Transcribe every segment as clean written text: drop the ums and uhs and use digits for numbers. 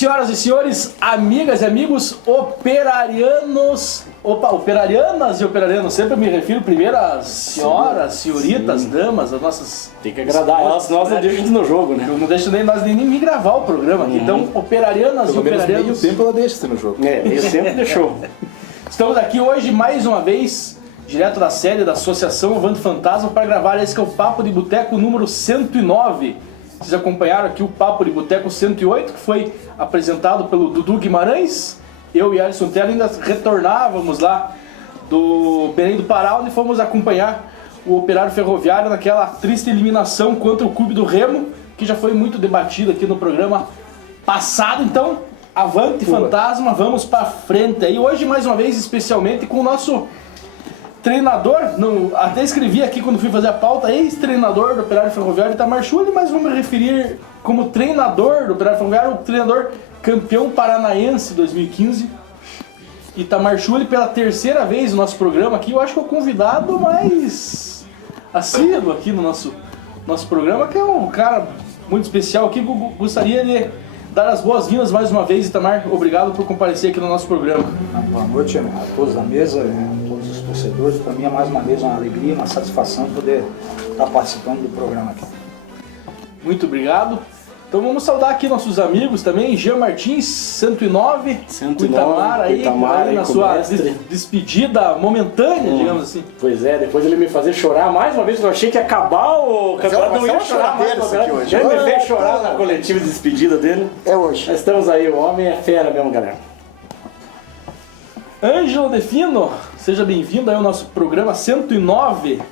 Senhoras e senhores, amigas e amigos, operarianos, operarianas e operarianos, sempre me refiro primeiro às senhoras, senhoritas, damas, as nossas... Tem que agradar elas, senão nós não deixamos a gente no jogo, né? Eu não deixo nem nós nem gravar o programa aqui, então operarianas e operarianos... Meio tempo ela deixa você no jogo. Meio tempo deixou. Estamos aqui hoje mais uma vez, direto da sede da Associação Avante Fantasma, para gravar esse que é o Papo de Boteco número 109. Vocês acompanharam aqui o Papo de Boteco 108, que foi apresentado pelo Dudu Guimarães. Eu e Alisson Terra ainda retornávamos lá do Belém do Pará, onde fomos acompanhar o Operário Ferroviário naquela triste eliminação contra o Clube do Remo, que já foi muito debatido aqui no programa passado. Então, avante Fantasma, vamos pra frente. E hoje, mais uma vez, especialmente com o nosso treinador, até escrevi aqui quando fui fazer a pauta, ex-treinador do Operário Ferroviário, Itamar Schulli, mas vamos me referir como treinador do Operário Ferroviário, o treinador campeão paranaense 2015, Itamar Schulli, pela terceira vez no nosso programa aqui. Eu acho que é o convidado mais assíduo aqui no nosso programa, que é um cara muito especial aqui. Gostaria de dar as boas-vindas mais uma vez, Itamar. Obrigado por comparecer aqui no nosso programa. Boa noite a todos da mesa, a todos os torcedores. Para mim é mais uma vez uma alegria, uma satisfação poder estar participando do programa aqui. Muito obrigado. Então vamos saudar aqui nossos amigos também, Jean Martins, 109, com Itamar aí na sua despedida momentânea, digamos assim. Pois é, depois ele me fazer chorar mais uma vez, porque eu achei que ia acabar o campeonato, não ia chorar mais. Ele me fez chorar na coletiva de despedida dele. É hoje. Nós estamos aí, o homem é fera mesmo, galera. Ângelo Defino, seja bem-vindo aí ao nosso programa 109.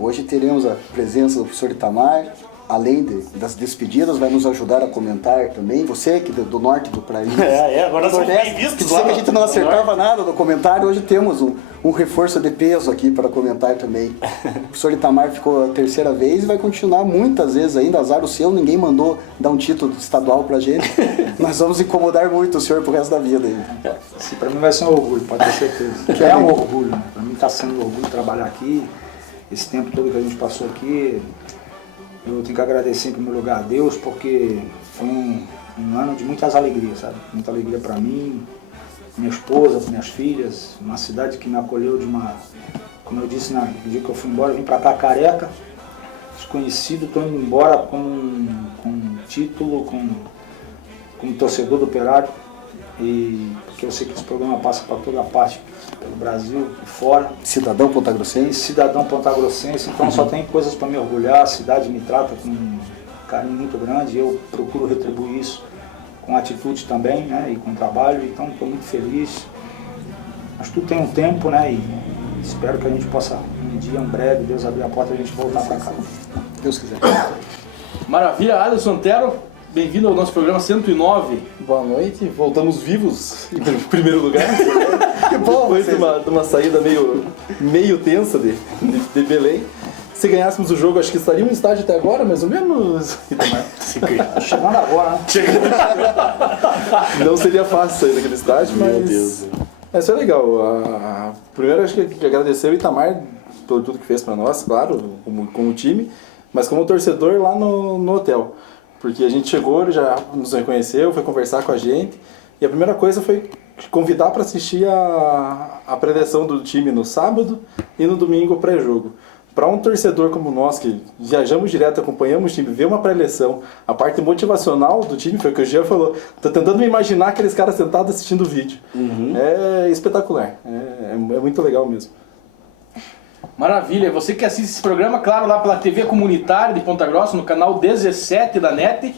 Hoje teremos a presença do professor Itamar. Além das despedidas, vai nos ajudar a comentar também. Você que do norte do Paraíba. Agora somos bem vistos. Que a gente não acertava nada no comentário. Hoje temos um reforço de peso aqui para comentar também. O professor Itamar ficou a terceira vez e vai continuar muitas vezes ainda. Azar o seu, ninguém mandou dar um título estadual pra gente. Nós vamos incomodar muito o senhor pro resto da vida ainda. Sim, para mim vai ser um orgulho, pode ter certeza. É um orgulho, né? Para mim está sendo um orgulho trabalhar aqui. Esse tempo todo que a gente passou aqui. Eu tenho que agradecer em primeiro lugar a Deus, porque foi um ano de muitas alegrias, sabe? Muita alegria para mim, minha esposa, minhas filhas, uma cidade que me acolheu de uma... Como eu disse no dia que eu fui embora, eu vim para cá careca, desconhecido, estou indo embora com um título, como torcedor do Operário, e porque eu sei que esse programa passa para toda a parte, pelo Brasil e fora. Cidadão pontagrossense. Cidadão pontagrossense, então só tem coisas para me orgulhar. A cidade me trata com um carinho muito grande, eu procuro retribuir isso com atitude também, né, e com trabalho, então estou muito feliz. Mas tudo tem um tempo, né, e espero que a gente possa, um dia, em breve, Deus abrir a porta e a gente voltar para cá. Deus quiser. Maravilha, Alisson Tero, bem-vindo ao nosso programa 109. Boa noite, voltamos vivos em primeiro lugar. Que bom! Depois de uma saída meio tensa de Belém. Se ganhássemos o jogo, acho que estaria um estádio até agora, mais ou menos. Chegando agora, né? Não seria fácil sair daquele estádio, mas... Meu Deus. Isso é legal. Primeiro, acho que agradecer o Itamar por tudo que fez para nós, claro, como time, mas como torcedor lá no hotel. Porque a gente chegou, ele já nos reconheceu, foi conversar com a gente, e a primeira coisa foi convidar para assistir a preleção do time no sábado e no domingo pré-jogo. Para um torcedor como nós, que viajamos direto, acompanhamos o time, ver uma pré-eleição, a parte motivacional do time, foi o que o Jean falou, tô tentando me imaginar aqueles caras sentados assistindo o vídeo. É espetacular, é muito legal mesmo. Maravilha, você que assiste esse programa, claro, lá pela TV Comunitária de Ponta Grossa, no canal 17 da NET,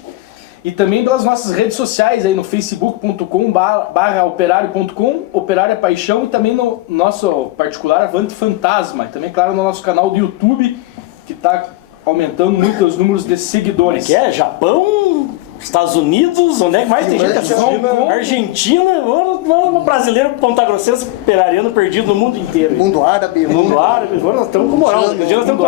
e também pelas nossas redes sociais, aí no facebook.com/operário.com, Operário é Paixão, e também no nosso particular Avante Fantasma, e também, claro, no nosso canal do YouTube, que está aumentando muito os números de seguidores. Que é? Japão, Estados Unidos, onde é que mais tem gente assistindo? Argentina, o brasileiro pontagrossense operariano perdido no mundo inteiro. Mundo árabe. Agora nós estamos com moral. Um dia nós temos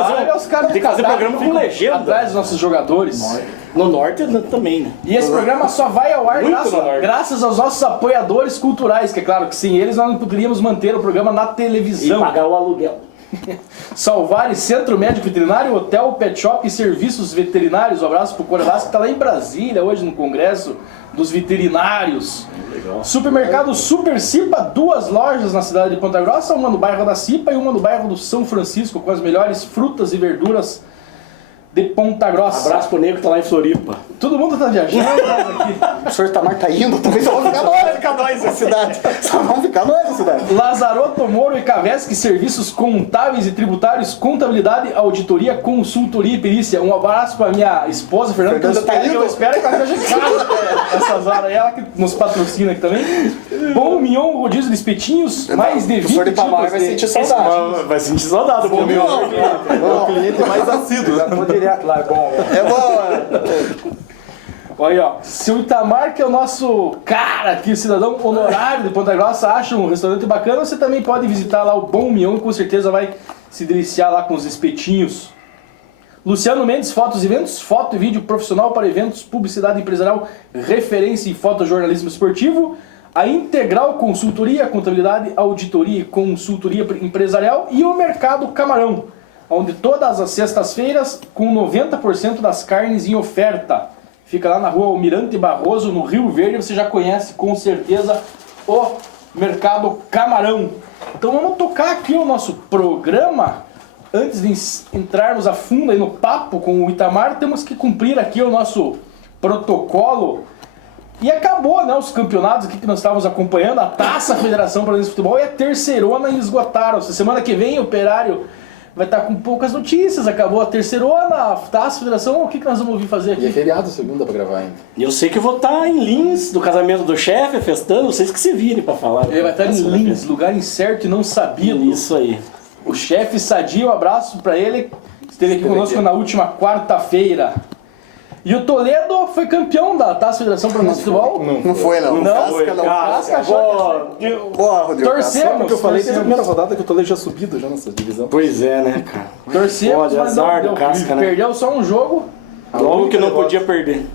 que fazer programa com legenda. Atrás dos nossos jogadores. No norte também, né? E esse programa só vai ao ar graças aos nossos apoiadores culturais, que é claro que sem eles nós não poderíamos manter o programa na televisão. E pagar o aluguel. Salvares, Centro Médico Veterinário, Hotel, Pet Shop e Serviços Veterinários. Um abraço pro Corelas, que tá lá em Brasília hoje no Congresso dos Veterinários. Legal. Supermercado Super Cipa, 2 lojas na cidade de Ponta Grossa, uma no bairro da Cipa e uma no bairro do São Francisco, com as melhores frutas e verduras de Ponta Grossa. Abraço pro nego que tá lá em Floripa. Todo mundo tá viajando aqui. O senhor Itamar tá indo, também só vamos ficar nós na cidade. Só vamos ficar nós na cidade. Lazaroto, Moro e Kavesky, serviços contábeis e tributários, contabilidade, auditoria, consultoria e perícia. Um abraço pra minha esposa, Fernanda, que eu espero que ela esteja em casa essas horas. Ela que nos patrocina aqui também. Bom Mignon, rodízio de espetinhos, mais de 20 O senhor Itamar tipos vai de... sentir saudade. Vai sentir saudade do Bom Mignon. É o cliente mais assíduo. Já vou direto lá, é bom. É bom. Olha aí, ó. Seu Itamar, que é o nosso cara aqui, cidadão honorário de Ponta Grossa, acha um restaurante bacana, você também pode visitar lá o Bom Mignon, com certeza vai se deliciar lá com os espetinhos. Luciano Mendes, Fotos e Eventos, foto e vídeo profissional para eventos, publicidade empresarial, referência em fotojornalismo esportivo. A Integral Consultoria, Contabilidade, Auditoria e Consultoria Empresarial e o Mercado Camarão, onde todas as sextas-feiras, com 90% das carnes em oferta. Fica lá na rua Almirante Barroso, no Rio Verde, você já conhece com certeza o Mercado Camarão. Então vamos tocar aqui o nosso programa. Antes de entrarmos a fundo aí no papo com o Itamar, temos que cumprir aqui o nosso protocolo. E acabou, né, os campeonatos aqui que nós estávamos acompanhando, a Taça Federação Paranaense de Futebol e a terceirona esgotaram-se. Semana que vem o Operário vai estar com poucas notícias, acabou a terceirona, a Taça Federação, o que nós vamos ouvir fazer aqui? E é feriado segunda pra gravar ainda. E eu sei que eu vou estar em Lins, do casamento do chefe, festando, vocês que se virem pra falar. Ele vai estar em Lins, lugar incerto e não sabido. Isso aí. O chefe Sadia, um abraço pra ele, esteve aqui conosco na última quarta-feira. E o Toledo foi campeão da Taça Federação Paranaense de Futebol. Não foi, não. Não, Casca, não. Casca, Boa, Rodrigo. Torcemos, Porque eu falei desde a torcemos. primeira rodada que o Toledo já subido já nessa divisão. Pois é, né, cara? Torcemos, Olha, mas azar não do deu. Casca, né? Perdeu só um jogo. Logo que não podia perder.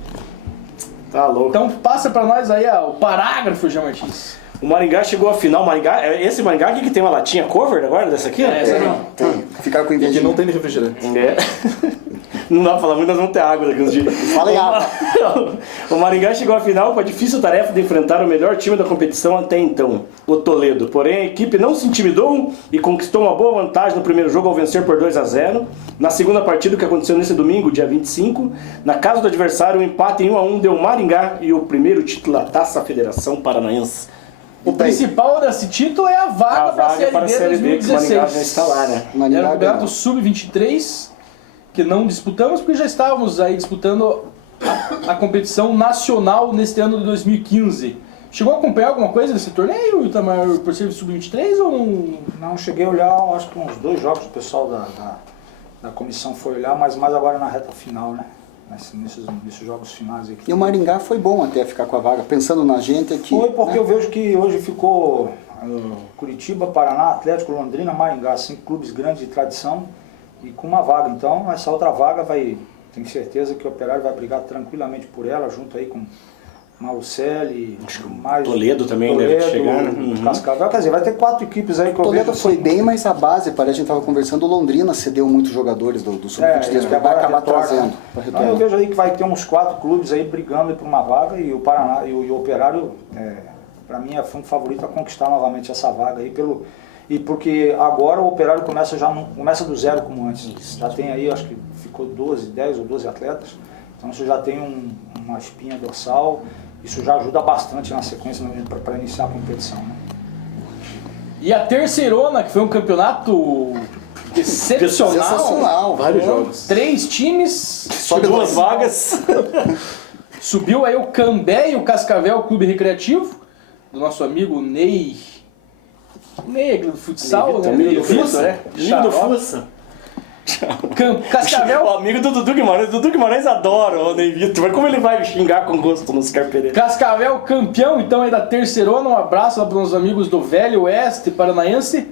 Tá louco. Então passa pra nós aí o parágrafo, Jean Martins. O Maringá chegou à final. Esse Maringá aqui que tem uma latinha cover agora dessa aqui? É, essa não. Tem. Ficaram com E inveja. aqui não tem refrigerante. É. Não dá pra falar muito, nós vamos ter água daqui uns dias. Fala em água. O Maringá chegou à final com a difícil tarefa de enfrentar o melhor time da competição até então, o Toledo. Porém, a equipe não se intimidou e conquistou uma boa vantagem no primeiro jogo ao vencer por 2-0. Na segunda partida, que aconteceu nesse domingo, dia 25, na casa do adversário, o empate em 1-1 deu Maringá e o primeiro título da Taça Federação Paranaense. O principal desse título é a vaga, para a Série B que o Maringá 2016. já está lá, né? Maringá Era o campeonato ganhou. Sub-23, que não disputamos, porque já estávamos aí disputando a competição nacional neste ano de 2015. Chegou a acompanhar alguma coisa desse torneio, Itamar, por ser Sub-23 ou não? Não, cheguei a olhar, acho que uns 2 jogos o pessoal da comissão foi olhar, mas mais agora na reta final, né? Nesses jogos finais aqui. E o Maringá foi bom até ficar com a vaga, pensando na gente aqui. Foi porque né? eu vejo que hoje ficou Curitiba, Paraná, Atlético, Londrina, Maringá, 5 clubes grandes de tradição e com uma vaga. Então essa outra vaga tenho certeza que o Operário vai brigar tranquilamente por ela, junto aí com Malucelli, mais Toledo também deve chegar, né? Cascavel, quer dizer, vai ter 4 equipes aí que eu Toledo vejo foi assim. bem, mas a base, parece que a gente estava conversando, o Londrina cedeu muitos jogadores do Sub-23, vai agora acabar retorna. trazendo. Vai Então eu retornar. vejo aí que vai ter uns 4 clubes aí brigando por uma vaga e o Paraná e o Operário, para mim, é fundo favorito a conquistar novamente essa vaga aí e porque agora o Operário não começa do zero como antes. Já tem aí, acho que ficou 10 ou 12 atletas, então isso já tem uma espinha dorsal. Isso já ajuda bastante na sequência para iniciar a competição, né? E a terceirona, que foi um campeonato excepcional. Sensacional. Vários jogos. 3 times, Sobe 2 dois. vagas. subiu aí o Cambé e o Cascavel Clube Recreativo, do nosso amigo Ney. Ney, do futsal, né? Amigo do Vitor, Fuça. né? Amigo do Xarope. Fuça. Cascavel, O amigo do Dudu Guimarães. Dudu Guimarães adora o Ney Vitor. Mas como ele vai me xingar com gosto nos carpeiros? Cascavel campeão, então, aí da terceirona. Um abraço lá para os amigos do Velho Oeste Paranaense.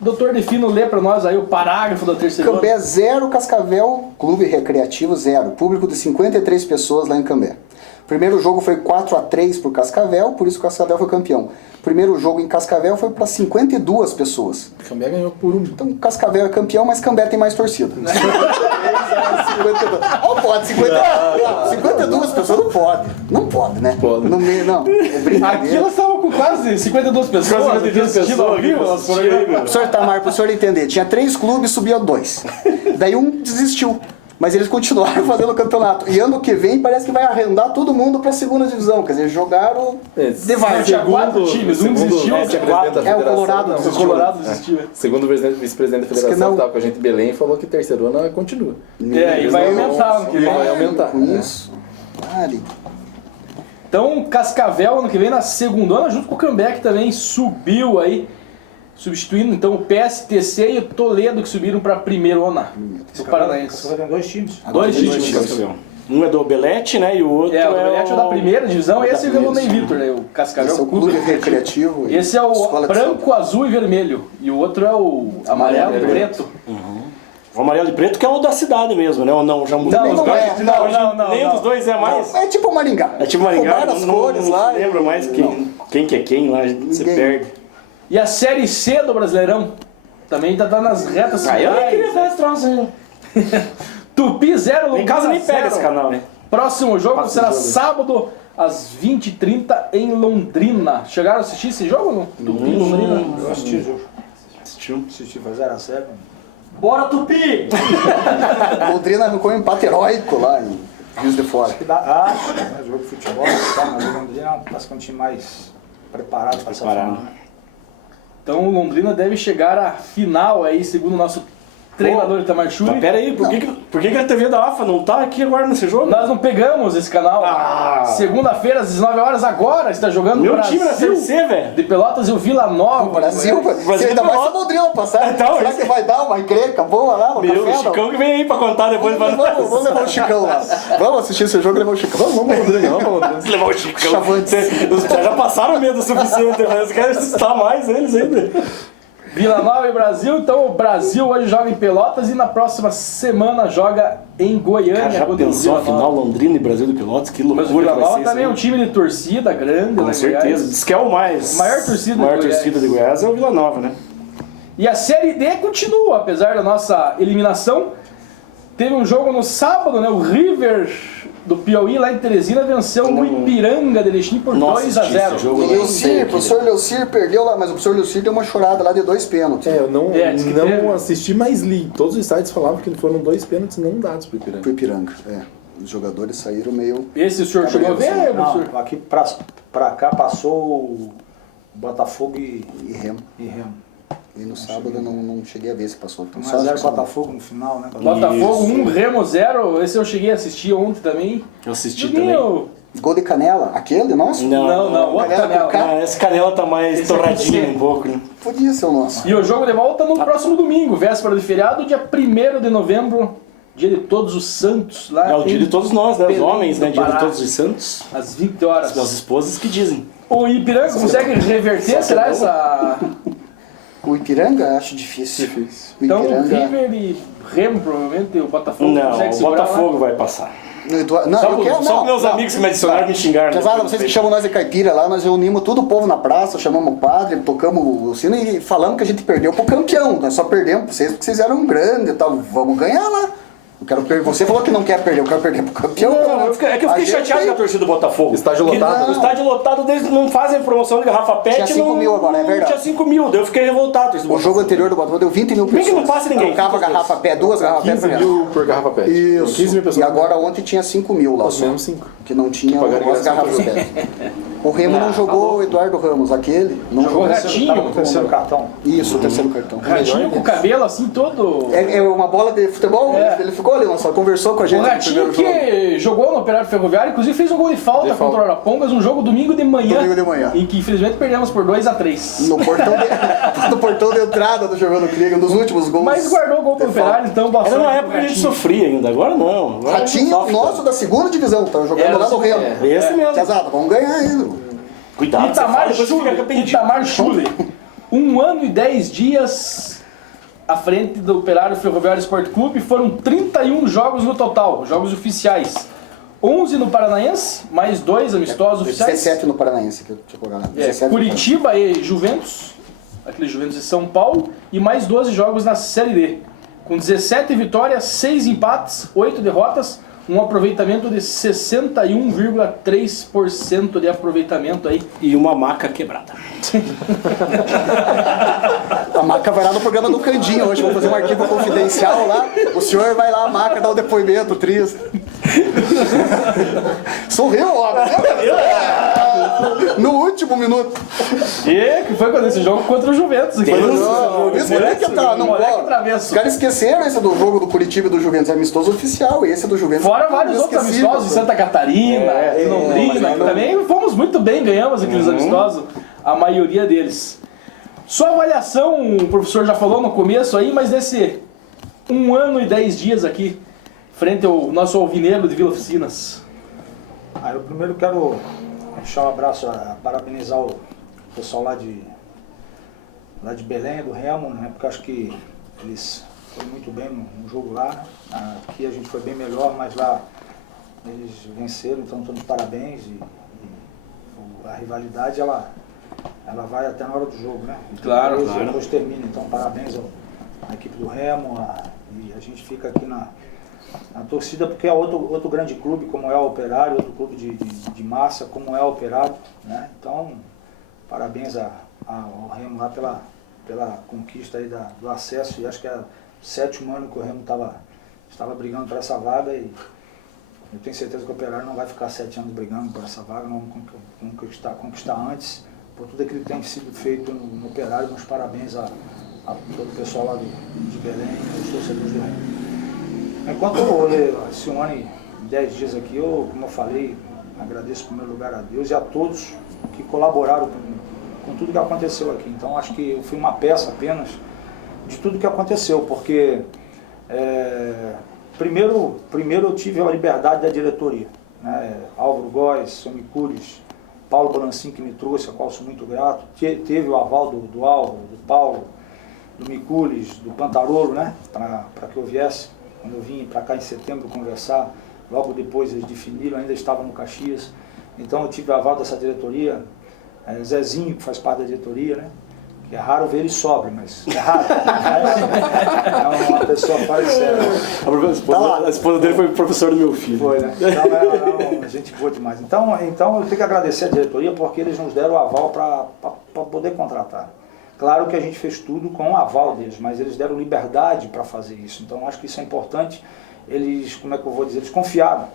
Doutor Defino, lê para nós aí o parágrafo da terceirona. Cambé 0, Cascavel, Clube Recreativo 0. Público de 53 pessoas lá em Cambé. O primeiro jogo foi 4-3 pro Cascavel, por isso o Cascavel foi campeão. O primeiro jogo em Cascavel foi para 52 pessoas. O Cambé ganhou por 1. Então Cascavel é campeão, mas Cambé tem mais torcida. 52. Não pode, 52 pessoas não pode. Não pode, né? Pode. No meio, não. É Aqui brincadeira. elas estavam com quase 52 pessoas. 52 assistindo ao pessoas, vivo, elas foram aí, assistindo. cara. Professor Tamar, para o senhor entender, tinha 3 clubes, subia 2. Daí um desistiu. Mas eles continuaram fazendo o campeonato. E ano que vem parece que vai arrendar todo mundo para a segunda divisão. Quer dizer, jogaram de várzea. Tinha 4 times, um desistiu. É o Colorado O desistiu. Colorado desistiu. Segundo o vice-presidente da que federação, não. que estava com a gente em Belém, falou que terceirona continua. É, e vai aumentar ano que vem. Vai aumentar. Com isso. Pare. Então, Cascavel, ano que vem, na segundona, junto com o Cambé, que também subiu aí, substituindo então o PSTC e o Toledo, que subiram para a primeirona do Paranaense. Tem 2 times. Dois times. Cascavel. Um é do Belete, né? E o outro É, o Belete é da primeira divisão, e esse é o Golden Vitor, né? O Cascavel Esse é o clube recreativo. Esse é o Escola de branco, azul e vermelho. E o outro é o amarelo e preto. O amarelo e preto, que é o da cidade mesmo, né? Ou não? Já mudou? Não, não é. Não, Nem dos dois é mais. É tipo o Maringá. É tipo Maringá, Roubaram as cores não lá. se lembra mais quem que é quem lá, você Ninguém. perde. E a Série C do Brasileirão também tá nas retas Ah, eu nem queria finais. ver esse troço aí. Tupi 0, Em casa nem pega esse canal, né? Próximo jogo Passa será o jogo aí. sábado às 20h30 em Londrina. Chegaram a assistir esse jogo ou não? Tupi, Londrina. Eu assisti o jogo. Assistiu? Assisti, foi 0x0. Bora, Tupi! Londrina arrancou um empate heróico lá em Juiz de Fora. Que dá, acho, né, jogo de futebol, tá, mas o Londrina parece que é um time mais preparado para essa Preparado. final. Então o Londrina deve chegar à final aí, segundo o nosso treinador Itamar Schuri. Mas pera aí, por que a TV da AFA não tá aqui agora nesse jogo? Nós não pegamos esse canal. Ah. Segunda-feira, às 19 horas, agora está jogando Meu o Brasil time na Série C, velho. de Pelotas e o Vila Nova. O Brasil, Brasil ainda é mais se Pelotas. o Londrina passar. Então, Será isso- que vai dar uma encrenca boa lá no Meu, café? o Chicão que vem aí pra contar depois pra nós. Vamos levar o Chicão lá. Vamos assistir esse jogo e levar o Chicão. Vamos pra Londrina, vamos pra Londrina. Levar o Chicão. Chavantes. Os caras já passaram medo o suficiente, mas querem assustar mais eles ainda. Vila Nova e Brasil. Então o Brasil hoje joga em Pelotas e na próxima semana joga em Goiânia. Cara, já contra o pensou a Vila final Nova. Londrina e Brasil do Pelotas? Que Mas o loucura Vila que vai Nova ser também é um isso aí. time de torcida grande, Com né, certeza. Goiás. Diz que é o mais... Maior torcida de maior Goiás. torcida de Goiás é o Vila Nova, né? E a Série D continua, apesar da nossa eliminação. Teve um jogo no sábado, né? O River do Piauí, lá em Teresina, venceu o Ipiranga de Erechim por Nossa, 2 a 0. esse jogo O Leucir, o professor Leucir perdeu lá, mas o professor Leucir deu uma chorada lá de 2 pênaltis. É, eu não, diz que teve. não assisti, mas li. Todos os sites falavam que foram 2 pênaltis não dados pro Ipiranga. Pro Ipiranga, Os jogadores saíram meio... Esse o senhor chegou a ver, professor? Não, aqui pra cá passou o Botafogo E Remo. e Remo. E no sábado eu não cheguei a ver se passou. Então, 1x0 Botafogo no final, né? Botafogo Isso. 1, Remo 0. Esse eu cheguei a assistir ontem também. Eu assisti também. Joguinho... Gol de Canela, aquele nosso? Não, outro Canela Canela. com K. Ah, esse Canela tá mais Esse aqui torradinho sim. um pouco, né? Podia ser o nosso. E o jogo de volta no próximo domingo, véspera de feriado, dia 1º de novembro, dia de Todos os Santos, lá É o dia em de todos nós, né? Os Belém homens, né? do Dia de Pará. todos os santos. às 20 horas. As esposas que dizem. O Ipiranga consegue reverter, será essa... O Ipiranga acho difícil. O Então o Ipiranga... River e Remo, provavelmente, o Botafogo Não, consegue o segurar Botafogo vai passar. Não, Só, eu quero, só não, meus não. amigos que me adicionaram me xingaram. Pesada, vocês que chamam nós de caipira lá, nós reunimos todo o povo na praça, chamamos o padre, tocamos o sino e falamos que a gente perdeu pro campeão. Nós só perdemos pra vocês porque vocês eram grandes e tal. Vamos ganhar lá. Eu quero perder. Você falou que não quer perder, eu quero perder pro campeão. Não, é que eu A fiquei gente chateado tem- com a torcida do Botafogo. Estádio Que- lotado. O estádio lotado, eles não fazem promoção de garrafa PET. Tinha 5 mil agora, é verdade. Tinha 5 mil, daí eu fiquei revoltado. torcida do O jogo anterior do Botafogo deu 20 mil Bem pessoas. que não passa ninguém. Trocava garrafa pé, 2 garrafas pé 15 pra mil por garrafa PET. Isso. 15 mil pessoas. E agora ontem tinha 5 mil lá. Nós Só, tivemos 5. que não tinha pagaram as ingresso garrafas pra pé. O Remo não jogou o Eduardo Ramos, aquele. Não Jogou jogou. Ratinho. Tava com o terceiro cartão. Isso, o terceiro cartão. Ratinho com o cabelo assim todo... É uma bola de futebol, É. ele ficou ali, não só conversou com a gente O no Ratinho primeiro jogo. que jogou no Operário Ferroviário, inclusive fez um gol de falta contra o Arapongas, um jogo domingo de manhã. Domingo de manhã. Em que infelizmente perdemos por 2 a 3. No portão de entrada do jogando Krieg, um dos últimos gols. Mas guardou o gol pro de falta. Operário, então boa Era sorte uma pro época que a gente Ratinho. sofria ainda, agora não. Agora Ratinho sofre, nosso da segunda divisão, tava jogando Era lá no Remo. Esse mesmo. Tiazada, vamos ganhar ainda. Cuidado, você fala, Itamar depois você fica Schulli, arrependido. Itamar Schulli, 1 ano e 10 dias à frente do Operário Ferroviário Esporte Clube, foram 31 jogos no total, jogos oficiais. 11 no Paranaense, mais 2 amistosos oficiais. 17 no Paranaense que eu tinha colocado. 17 Curitiba e Juventus, aquele Juventus de São Paulo, e mais 12 jogos na Série D. Com 17 vitórias, 6 empates, 8 derrotas, um aproveitamento de 61,3% de aproveitamento aí. E uma maca quebrada. A maca vai lá no programa do Candinho hoje, vou fazer um arquivo confidencial lá. O senhor vai lá, a maca dá um depoimento triste. Sorriu, homem. No último minuto. E que foi quando esse jogo contra o Juventus. Que foi Isso moleque tá, não moleque pode. travesso. Os caras esqueceram esse do jogo do Curitiba e do Juventus, é amistoso oficial, e esse do Juventus. Fora vários outros esquecido, amistosos em Santa Catarina, em Londrina, que também fomos muito bem, ganhamos aqueles amistosos, a maioria deles. Sua avaliação, o professor já falou no começo aí, mas desse 1 ano e 10 dias aqui, frente ao nosso alvinegro de Vila Oficinas. Eu primeiro quero deixar um abraço, parabenizar o pessoal lá de Belém, do Remo, né? Porque acho que eles foram muito bem no jogo lá. Aqui a gente foi bem melhor, mas lá eles venceram, então estou de parabéns. E a rivalidade ela vai até na hora do jogo, né? Claro, depois, claro. Depois termina, então parabéns à equipe do Remo, e a gente fica aqui na torcida, porque é outro grande clube, como é o Operário, outro clube de massa, como é o Operário, né? Então, parabéns ao Remo lá pela conquista aí do acesso, e acho que é o 7º ano que o Remo estava brigando por essa vaga, e eu tenho certeza que o Operário não vai ficar 7 anos brigando por essa vaga, não conquistar antes, por tudo aquilo que tem sido feito no Operário. Meus parabéns a todo o pessoal lá de Belém, os torcedores do Remo. Enquanto esse 1 ano e 10 dias aqui, como eu falei, agradeço em primeiro lugar a Deus e a todos que colaboraram com tudo que aconteceu aqui. Então acho que eu fui uma peça apenas de tudo que aconteceu, porque primeiro eu tive a liberdade da diretoria, né? Álvaro Góes, Sami Cures, Paulo Bonancin, que me trouxe, a qual sou muito grato. Teve o aval do Álvaro, do Paulo, do Micules, do Pantarolo, né? Para que eu viesse. Quando eu vim para cá em setembro conversar, logo depois eles definiram, ainda estava no Caxias. Então eu tive o aval dessa diretoria. Zezinho, que faz parte da diretoria, né? Que é raro ver ele sóbrio, mas é raro. É uma pessoa parecida. A esposa dele foi professor do meu filho. Foi, né? Então é uma gente boa demais. Então eu tenho que agradecer a diretoria, porque eles nos deram o aval para poder contratar. Claro que a gente fez tudo com o aval deles, mas eles deram liberdade para fazer isso. Então acho que isso é importante. Eles, como é que eu vou dizer, eles confiaram.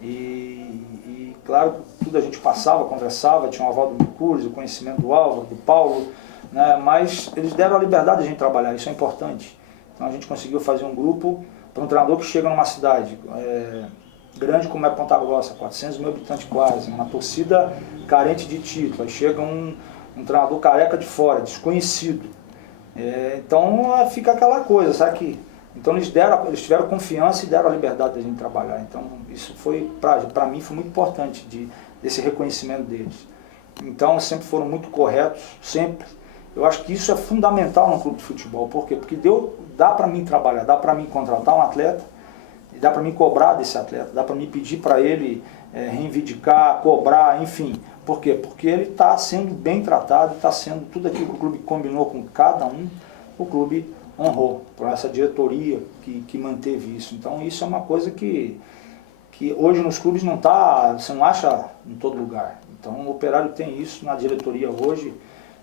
E claro, tudo a gente passava, conversava, tinha o aval do Micules, o conhecimento do Álvaro, do Paulo, né? Mas eles deram a liberdade de a gente trabalhar, isso é importante. Então a gente conseguiu fazer um grupo para um treinador que chega numa cidade grande como é Ponta Grossa, 400 mil habitantes quase, uma torcida carente de título, aí chega um treinador careca de fora, desconhecido. Então fica aquela coisa, sabe que... Então eles tiveram confiança e deram a liberdade de a gente trabalhar. Então isso foi, para mim, foi muito importante, desse reconhecimento deles. Então sempre foram muito corretos, sempre. Eu acho que isso é fundamental no clube de futebol. Por quê? Porque dá para mim trabalhar, dá para mim contratar um atleta, e dá para mim cobrar desse atleta, dá para mim pedir para ele reivindicar, cobrar, enfim. Por quê? Porque ele está sendo bem tratado, está sendo tudo aquilo que o clube combinou com cada um, o clube honrou, por essa diretoria que manteve isso. Então isso é uma coisa que hoje nos clubes você não acha em todo lugar. Então o Operário tem isso na diretoria hoje,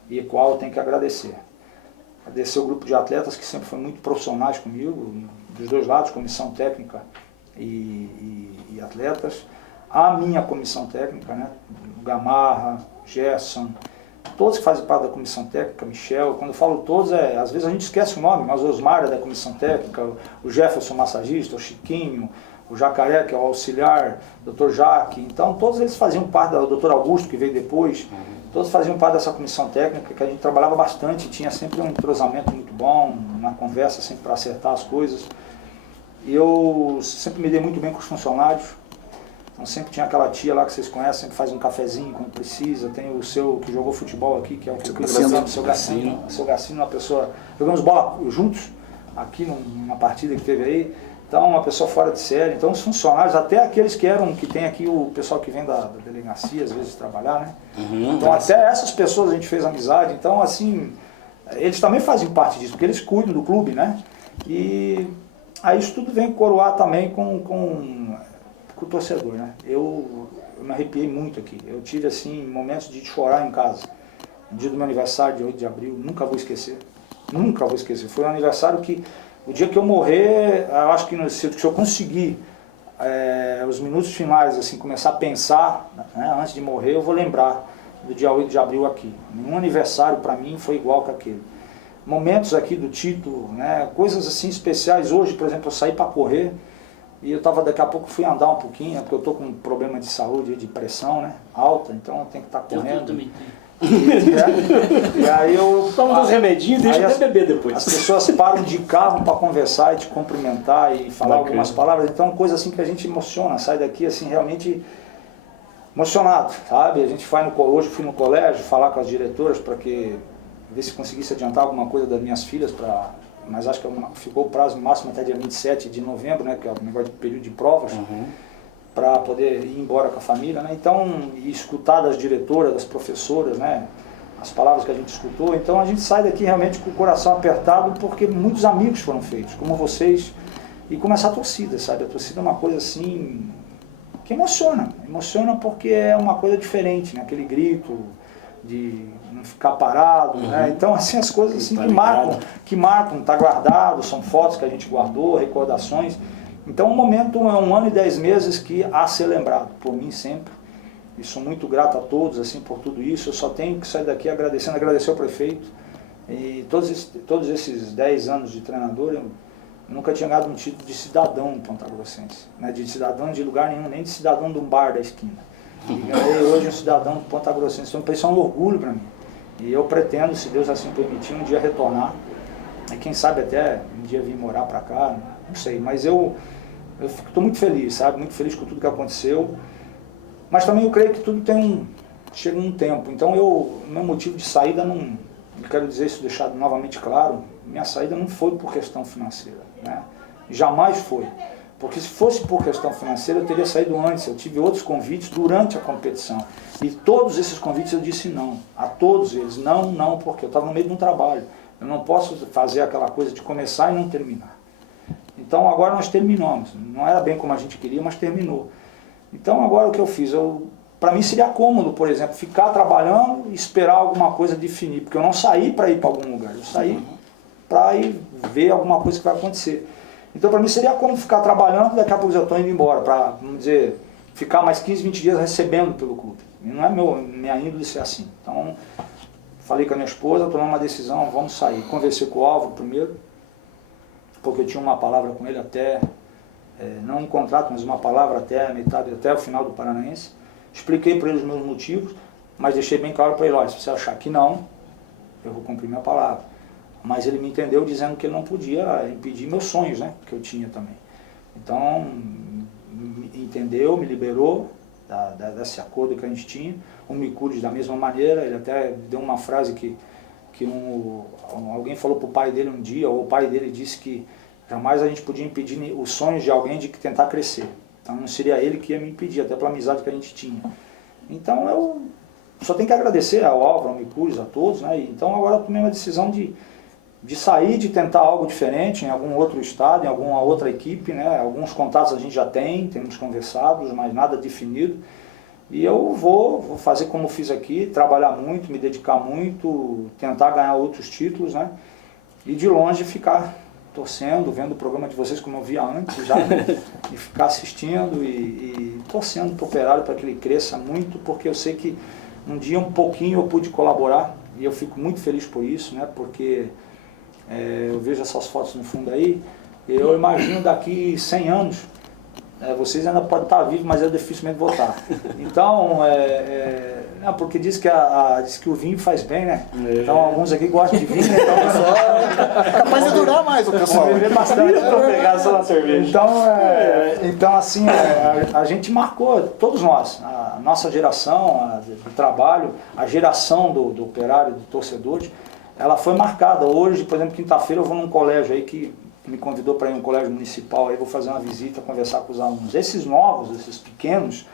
e o qual eu tenho que agradecer. Agradecer o grupo de atletas que sempre foi muito profissionais comigo, dos dois lados, comissão técnica e atletas. A minha comissão técnica, né? Gamarra, Gerson, todos que fazem parte da comissão técnica, Michel, quando eu falo todos, às vezes a gente esquece o nome, mas o Osmar é da comissão técnica, o Jefferson massagista, o Chiquinho, o Jacaré, que é o auxiliar, o Dr. Jaque, então todos eles faziam parte, o Dr. Augusto, que veio depois, todos faziam parte dessa comissão técnica, que a gente trabalhava bastante, tinha sempre um entrosamento muito bom, uma conversa sempre para acertar as coisas. E eu sempre me dei muito bem com os funcionários. Então sempre tinha aquela tia lá que vocês conhecem, sempre faz um cafezinho quando precisa. Tem o seu que jogou futebol aqui, que é o seu Gacino, uma pessoa... Jogamos bola juntos aqui numa partida que teve aí. Então, uma pessoa fora de série. Então, os funcionários, até aqueles que tem aqui o pessoal que vem da delegacia, às vezes, trabalhar, né? Então, até essas pessoas a gente fez amizade. Então, assim, eles também fazem parte disso, porque eles cuidam do clube, né? E aí isso tudo vem coroar também com o torcedor, né? Eu me arrepiei muito aqui. Eu tive, assim, momentos de chorar em casa. No dia do meu aniversário, de 8 de abril, nunca vou esquecer. Nunca vou esquecer. Foi um aniversário que, o dia que eu morrer, eu acho que se eu conseguir os minutos finais, assim, começar a pensar, né, antes de morrer, eu vou lembrar do dia 8 de abril aqui. Nenhum aniversário para mim foi igual que aquele. Momentos aqui do título, né, coisas assim especiais. Hoje, por exemplo, eu saí para correr e daqui a pouco fui andar um pouquinho, porque eu tô com um problema de saúde, de pressão, né, alta, então eu tenho que estar correndo. Eu também tenho. E aí eu Toma uns remedinhos e deixa até beber depois. As pessoas param de carro para conversar e te cumprimentar e falar algumas palavras. Então, coisa assim que a gente emociona, sai daqui assim realmente emocionado, sabe? A gente hoje fui no colégio falar com as diretoras para ver se conseguisse adiantar alguma coisa das minhas filhas, mas acho que ficou o prazo máximo até dia 27 de novembro, né? Que é o negócio de período de provas. Para poder ir embora com a família, né? Então, e escutar das diretoras, das professoras, né? As palavras que a gente escutou. Então, a gente sai daqui realmente com o coração apertado, porque muitos amigos foram feitos, como vocês, e começar a torcida, sabe? A torcida é uma coisa assim que emociona porque é uma coisa diferente, né? Aquele grito de não ficar parado, né? Então, assim, as coisas assim que marcam, tá guardado, são fotos que a gente guardou, recordações. Então, um momento, é 1 ano e 10 meses que há a ser lembrado, por mim sempre. E sou muito grato a todos, assim, por tudo isso. Eu só tenho que sair daqui agradecer ao prefeito. E todos esses 10 anos de treinador, eu nunca tinha ganhado um título de cidadão no Ponta Grossense. Né? De cidadão de lugar nenhum, nem de cidadão de um bar da esquina. E ganhei hoje um cidadão do Ponta Grossense. Então, isso é um orgulho para mim. E eu pretendo, se Deus assim permitir, um dia retornar. E quem sabe até um dia vir morar para cá, não sei. Mas eu estou muito feliz, sabe? Muito feliz com tudo que aconteceu. Mas também eu creio que tudo chega um tempo. Então, meu motivo de saída eu quero dizer isso, deixar novamente claro, minha saída não foi por questão financeira, né? Jamais foi. Porque se fosse por questão financeira, eu teria saído antes. Eu tive outros convites durante a competição. E todos esses convites eu disse não. A todos eles. Não, porque eu estava no meio de um trabalho. Eu não posso fazer aquela coisa de começar e não terminar. Então agora nós terminamos. Não era bem como a gente queria, mas terminou. Então agora o que eu fiz? Para mim seria cômodo, por exemplo, ficar trabalhando e esperar alguma coisa definir. Porque eu não saí para ir para algum lugar. Eu saí para ir ver alguma coisa que vai acontecer. Então para mim seria cômodo ficar trabalhando e daqui a pouco eu estou indo embora. Para, vamos dizer, ficar mais 15, 20 dias recebendo pelo clube. E não é minha índole ser assim. Então falei com a minha esposa, tomei uma decisão, vamos sair. Conversei com o Álvaro primeiro, porque eu tinha uma palavra com ele até, não um contrato, mas uma palavra até a metade, até o final do Paranaense. Expliquei para ele os meus motivos, mas deixei bem claro para ele, olha, se você achar que não, eu vou cumprir minha palavra. Mas ele me entendeu dizendo que ele não podia impedir meus sonhos, né, que eu tinha também. Então, entendeu, me liberou desse acordo que a gente tinha. O Micudes da mesma maneira, ele até deu uma frase que alguém falou para o pai dele um dia, ou o pai dele disse que jamais a gente podia impedir os sonhos de alguém de tentar crescer. Então não seria ele que ia me impedir, até pela amizade que a gente tinha. Então eu só tenho que agradecer ao Álvaro, ao Micudes, a todos, né? Então agora eu tomei uma decisão de sair, de tentar algo diferente em algum outro estado, em alguma outra equipe, né? Alguns contatos a gente já temos conversado, mas nada definido. E eu vou fazer como fiz aqui, trabalhar muito, me dedicar muito, tentar ganhar outros títulos, né? E de longe ficar torcendo, vendo o programa de vocês como eu via antes já, e ficar assistindo e torcendo para o Operário para que ele cresça muito, porque eu sei que um dia um pouquinho eu pude colaborar e eu fico muito feliz por isso, né? Porque eu vejo essas fotos no fundo aí, eu imagino daqui 100 anos, vocês ainda podem estar vivos, mas eu dificilmente vou estar. Então, porque diz que o vinho faz bem, né? Então alguns aqui gostam de vinho, né? Então, capaz de durar mais o pessoal. Beber bastante para pegar só na cerveja. Então assim, a gente marcou, todos nós, a nossa geração do trabalho, a geração do operário, do torcedor, ela foi marcada. Hoje, por exemplo, quinta-feira eu vou num colégio aí que me convidou para ir no colégio municipal, aí vou fazer uma visita, conversar com os alunos. Esses novos, esses pequenos,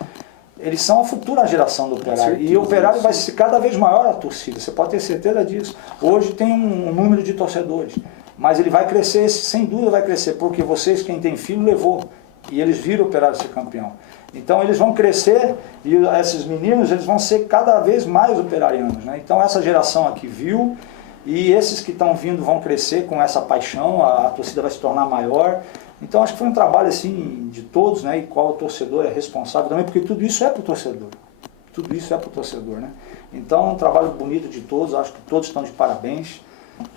eles são a futura geração do Operário. E o Operário vai ser cada vez maior a torcida, você pode ter certeza disso. Hoje tem um número de torcedores, mas ele vai crescer, sem dúvida vai crescer, porque vocês, quem tem filho, levou. E eles viram o Operário ser campeão. Então eles vão crescer e esses meninos eles vão ser cada vez mais operarianos, né? Então essa geração aqui viu e esses que estão vindo vão crescer com essa paixão, a torcida vai se tornar maior. Então acho que foi um trabalho assim de todos, né? E qual o torcedor é responsável também, porque tudo isso é para o torcedor. Tudo isso é para o torcedor, né? Então é um trabalho bonito de todos, acho que todos estão de parabéns,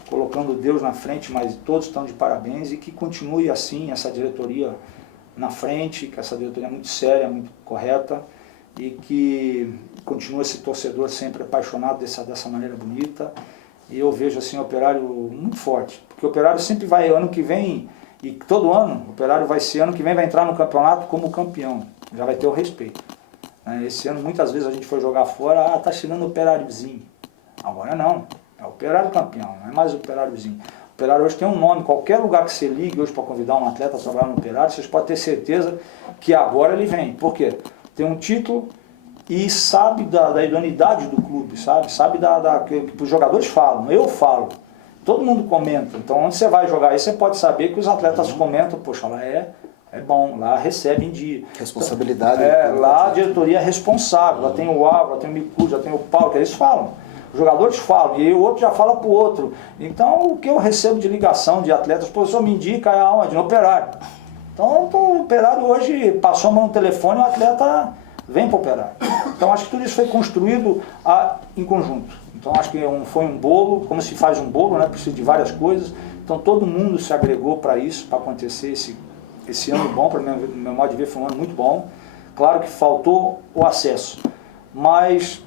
colocando Deus na frente, mas todos estão de parabéns e que continue assim essa diretoria na frente, que essa diretoria é muito séria, muito correta e que continue esse torcedor sempre apaixonado dessa maneira bonita. E eu vejo assim o Operário muito forte, porque o Operário sempre vai, ano que vem, e todo ano, o Operário vai ser, ano que vem vai entrar no campeonato como campeão, já vai ter o respeito. Esse ano muitas vezes a gente foi jogar fora, tá tirando o Operáriozinho. Agora não, é o Operário campeão, não é mais o Operáriozinho. O Operário hoje tem um nome, qualquer lugar que você ligue hoje para convidar um atleta a trabalhar no Operário, vocês podem ter certeza que agora ele vem. Por quê? Tem um título e sabe da idoneidade do clube, sabe que os jogadores falam, eu falo, todo mundo comenta. Então onde você vai jogar aí, você pode saber que os atletas comentam, poxa, lá é bom, lá recebe em dia. Responsabilidade. Lá a diretoria é responsável, lá tem o Álvaro, lá tem o Micu, já tem o Paulo, que eles falam. Os jogadores falam, e o outro já fala para o outro. Então, o que eu recebo de ligação de atletas, o professor me indica aonde? No Operário. Então, o Operário hoje passou a mão no telefone e o atleta vem para o Operário. Então, acho que tudo isso foi construído em conjunto. Então, acho que foi um bolo, como se faz um bolo, né? Precisa de várias coisas. Então, todo mundo se agregou para isso, para acontecer esse ano bom. Para mim, no meu modo de ver, foi um ano muito bom. Claro que faltou o acesso, mas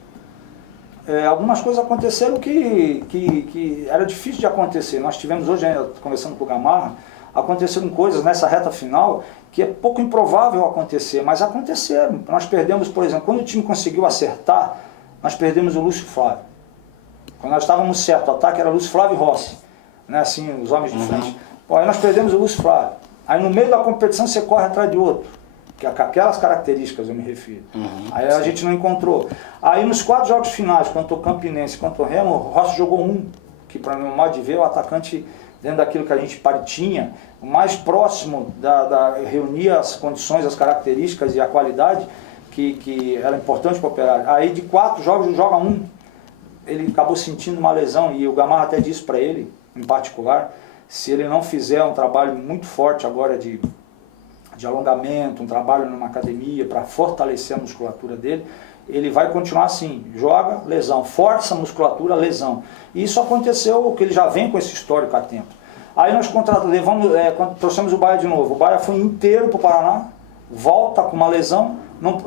algumas coisas aconteceram que era difícil de acontecer. Nós tivemos hoje, conversando com o Gamarra, aconteceram coisas nessa reta final que é pouco improvável acontecer, mas aconteceram. Nós perdemos, por exemplo, quando o time conseguiu acertar, nós perdemos o Lúcio Flávio. Quando nós estávamos certo, o ataque era Lúcio Flávio e Rossi, né, assim, os homens de frente. Bom, aí nós perdemos o Lúcio Flávio. Aí no meio da competição você corre atrás de outro. Que aquelas características eu me refiro. Aí a gente não encontrou. Aí nos 4 jogos finais, quanto o Campinense, quanto o Remo, o Rossi jogou que para meu modo de ver, o atacante, dentro daquilo que a gente tinha, o mais próximo reunir as condições, as características e a qualidade que era importante para o Operário. Aí de 4 jogos, ele joga 1. Ele acabou sentindo uma lesão e o Gamarra até disse para ele, em particular, se ele não fizer um trabalho muito forte agora de alongamento, um trabalho numa academia para fortalecer a musculatura dele, ele vai continuar assim, joga, lesão, força a musculatura, lesão. E isso aconteceu, que ele já vem com esse histórico há tempo. Aí nós trouxemos o Baia de novo, o Baia foi inteiro para o Paraná, volta com uma lesão,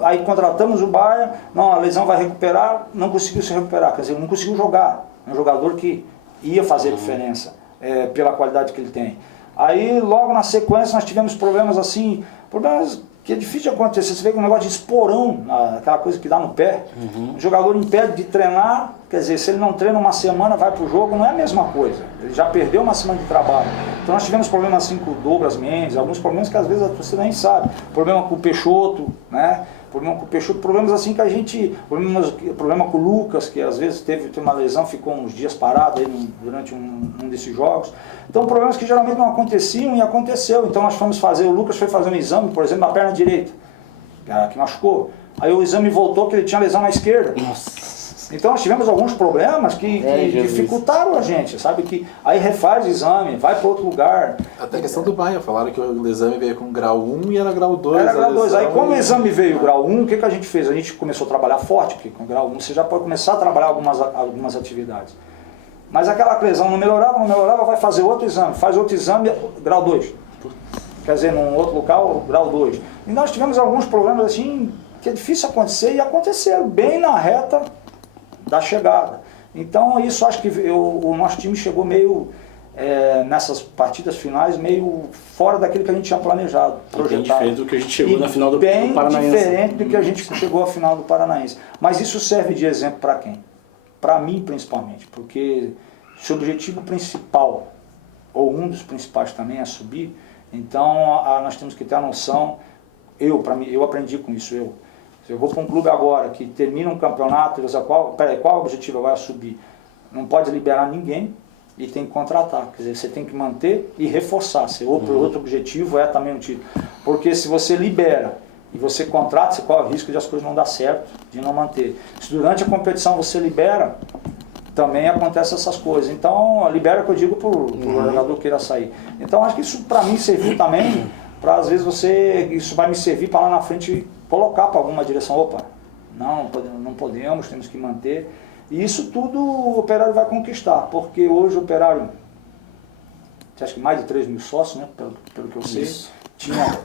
aí contratamos o Baia, a lesão vai recuperar, não conseguiu se recuperar, quer dizer, não conseguiu jogar. É um jogador que ia fazer diferença pela qualidade que ele tem. Aí, logo na sequência, nós tivemos problemas assim, problemas que é difícil de acontecer. Você vê que um negócio de esporão, aquela coisa que dá no pé. O jogador impede de treinar, quer dizer, se ele não treina uma semana, vai para o jogo, não é a mesma coisa. Ele já perdeu uma semana de trabalho. Então nós tivemos problemas assim com o Douglas Mendes, alguns problemas que às vezes a torcida nem sabe. Problema com o Peixoto, né? Problemas assim que a gente... Problema com o Lucas, que às vezes teve uma lesão, ficou uns dias parado aí durante um desses jogos. Então problemas que geralmente não aconteciam e aconteceu. Então nós fomos fazer, o Lucas foi fazer um exame, por exemplo, na perna direita, que machucou. Aí o exame voltou que ele tinha lesão na esquerda. Nossa. Então nós tivemos alguns problemas que dificultaram a gente, sabe? Que aí refaz o exame, vai para outro lugar. Até a questão do Baia, falaram que o exame veio com grau 1 e era grau 2. Era grau 2. Aí como o exame veio grau 1, o que a gente fez? A gente começou a trabalhar forte, porque com grau 1 você já pode começar a trabalhar algumas atividades. Mas aquela lesão não melhorava, vai fazer outro exame. Faz outro exame, grau 2. Quer dizer, num outro local, grau 2. E nós tivemos alguns problemas assim, que é difícil acontecer, e aconteceram bem na reta da chegada. Então isso acho que o nosso time chegou meio, nessas partidas finais, meio fora daquilo que a gente tinha planejado, projetado. Bem diferente do que a gente chegou na final do Paranaense. Bem diferente do que a gente chegou à final do Paranaense. Mas isso serve de exemplo para quem? Para mim principalmente, porque se o objetivo principal ou um dos principais também a subir, então nós temos que ter a noção, eu aprendi com isso, se eu vou para um clube agora que termina um campeonato, qual o objetivo agora? Subir. Não pode liberar ninguém e tem que contratar, quer dizer, você tem que manter e reforçar, outro objetivo é também um título, porque se você libera e você contrata, você corre o risco de as coisas não dar certo, de não manter. Se durante a competição você libera, também acontecem essas coisas. Então, libera que eu digo para o jogador queira sair. Então, acho que isso para mim serviu também, para às vezes isso vai me servir para lá na frente colocar para alguma direção, opa, não podemos, temos que manter. E isso tudo o Operário vai conquistar, porque hoje o Operário, acho que mais de 3 mil sócios, né, pelo que eu sei, tinha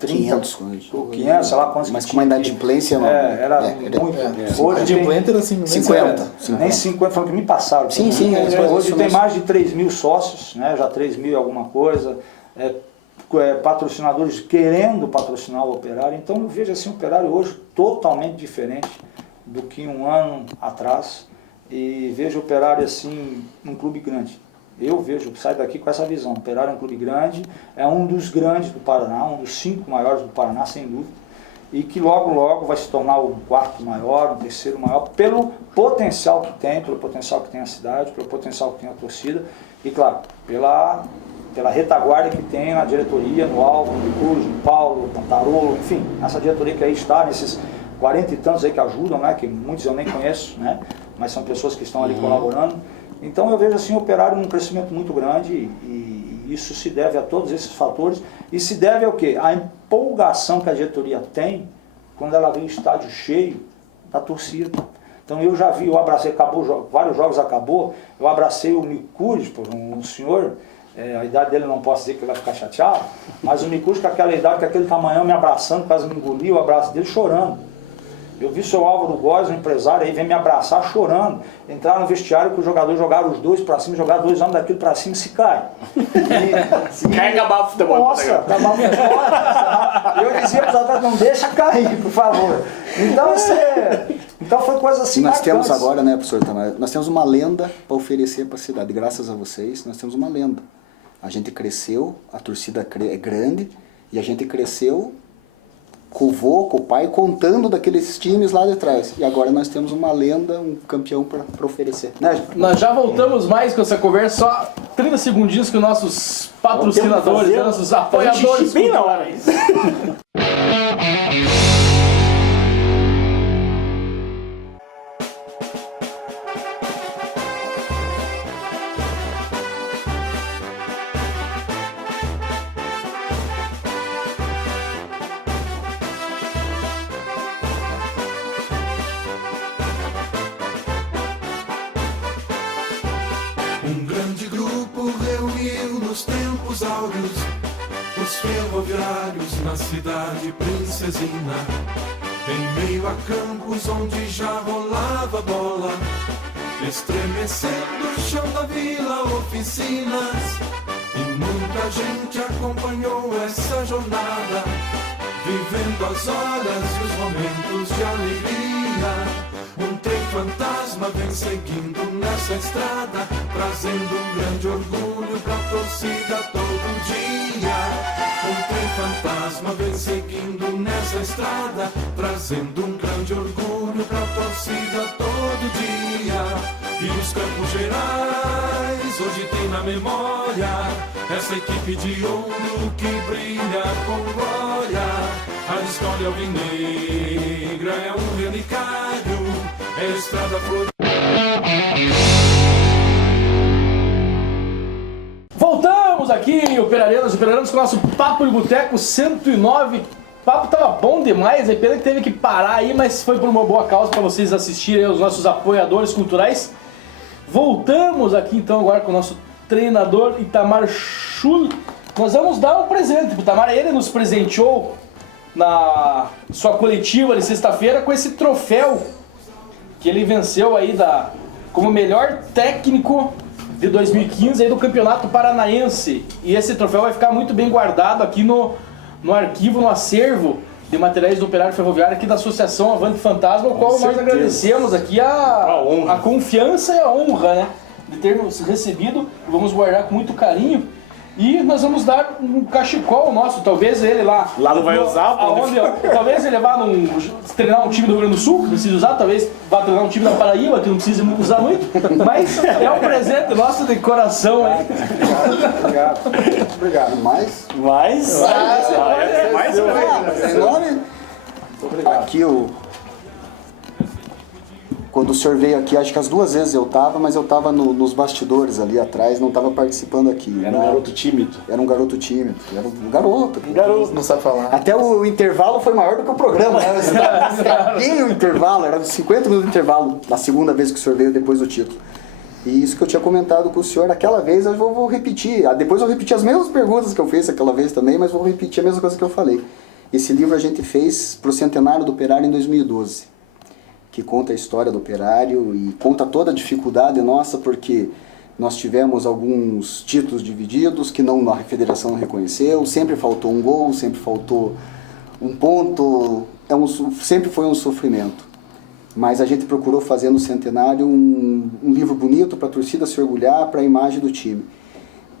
500, ou 500, sei lá quantos. Mas com uma inadimplência, não. Era muito. Hoje de tem Plenter, assim, 50. Nem 50, foi o que me passaram. Sim. Hoje tem mais de 3 mil sócios, né, já 3 mil e alguma coisa, patrocinadores querendo patrocinar o Operário. Então eu vejo assim, o Operário hoje totalmente diferente do que um ano atrás, e vejo o Operário assim, um clube grande. Eu saio daqui com essa visão. O Operário é um clube grande, é um dos grandes do Paraná, um dos 5 maiores do Paraná, sem dúvida, e que logo vai se tornar o 4º maior, o 3º maior, pelo potencial que tem, a cidade, pelo potencial que tem a torcida, e claro, pela retaguarda que tem na diretoria, no Alvo, no Licurgo, no Paulo, no Pantarolo, enfim, essa diretoria que aí está, nesses 40 e tantos aí que ajudam, né, que muitos eu nem conheço, né, mas são pessoas que estão ali colaborando. Então eu vejo assim o Operário num crescimento muito grande e isso se deve a todos esses fatores e se deve ao quê? A empolgação que a diretoria tem quando ela vê o estádio cheio da torcida. Então eu já vi, eu abracei, vários jogos acabou, eu abracei o Mikules, um senhor, a idade dele não posso dizer que ele vai ficar chateado, mas o Mikules com aquela idade, com aquele tamanhão me abraçando, quase me engoliu, o abraço dele chorando. Eu vi o seu Álvaro Góes, um empresário, aí vem me abraçar chorando. Entrar no vestiário que os jogadores jogaram os dois pra cima, jogaram 2 anos daquilo pra cima e se cai. Se cai, acabava o futebol. Nossa, acabava o futebol. Eu dizia para os atletas, não deixa cair, por favor. Então foi coisa assim. E nós temos agora, né, professor Itamar, nós temos uma lenda para oferecer para a cidade. Graças a vocês, nós temos uma lenda. A gente cresceu, a torcida é grande, e a gente cresceu com o vô, com o pai, contando daqueles times lá de trás. E agora nós temos uma lenda, um campeão para oferecer. Né? Nós já voltamos mais com essa conversa, só 30 segundinhos com nossos patrocinadores, nossos apoiadores. Bem na hora. Um grande grupo reuniu nos tempos áureos os ferroviários na cidade princesina, em meio a campos onde já rolava bola, estremecendo o chão da vila, oficinas, e muita gente acompanhou essa jornada, vivendo as horas e os momentos de alegria. Um trem fantasma vem seguindo nessa estrada, trazendo um grande orgulho pra torcida todo dia. Um trem fantasma vem seguindo nessa estrada, trazendo um grande orgulho pra torcida todo dia. E os Campos Gerais hoje tem na memória essa equipe de ouro que brilha com glória. A escola alvinegra é um relicário, é a estrada flor. Voltamos aqui, Operarianos com o nosso Papo de Boteco 109. O papo tava bom demais, é pena que teve que parar aí, mas foi por uma boa causa para vocês assistirem os nossos apoiadores culturais. Voltamos aqui então agora com o nosso treinador Itamar Schul. Nós vamos dar um presente pro Itamar, ele nos presenteou na sua coletiva de sexta-feira com esse troféu que ele venceu aí como melhor técnico de 2015 aí do Campeonato Paranaense. E esse troféu vai ficar muito bem guardado aqui no arquivo, no acervo de materiais do Operário Ferroviário aqui da Associação Avante Fantasma, o qual nós agradecemos aqui a confiança e a honra, né? de ter nos recebido, vamos guardar com muito carinho. E nós vamos dar um cachecol nosso, talvez ele lá... Lá não vai usar, pô. Talvez ele vá treinar um time do Rio Grande do Sul, que precisa usar, talvez vá treinar um time da Paraíba, que não precisa usar muito, mas é um presente nosso de coração, hein? Obrigado. Mais? Mais Tem nome? Aqui quando o senhor veio aqui, acho que as 2 vezes eu tava, mas eu tava nos bastidores ali atrás, não tava participando aqui. Era um garoto tímido. Era um garoto tímido. Era um garoto. Não sabe falar. Até o intervalo foi maior do que o programa, né? Estraguei o intervalo, era 50 minutos de intervalo, na segunda vez que o senhor veio depois do título. E isso que eu tinha comentado com o senhor aquela vez, eu vou repetir. Depois eu repeti as mesmas perguntas que eu fiz aquela vez também, mas vou repetir a mesma coisa que eu falei. Esse livro a gente fez pro centenário do Operário em 2012. Que conta a história do Operário e conta toda a dificuldade nossa, porque nós tivemos alguns títulos divididos que a federação não reconheceu, sempre faltou um gol, sempre faltou um ponto, sempre foi um sofrimento. Mas a gente procurou fazer no centenário um livro bonito para a torcida se orgulhar, para a imagem do time.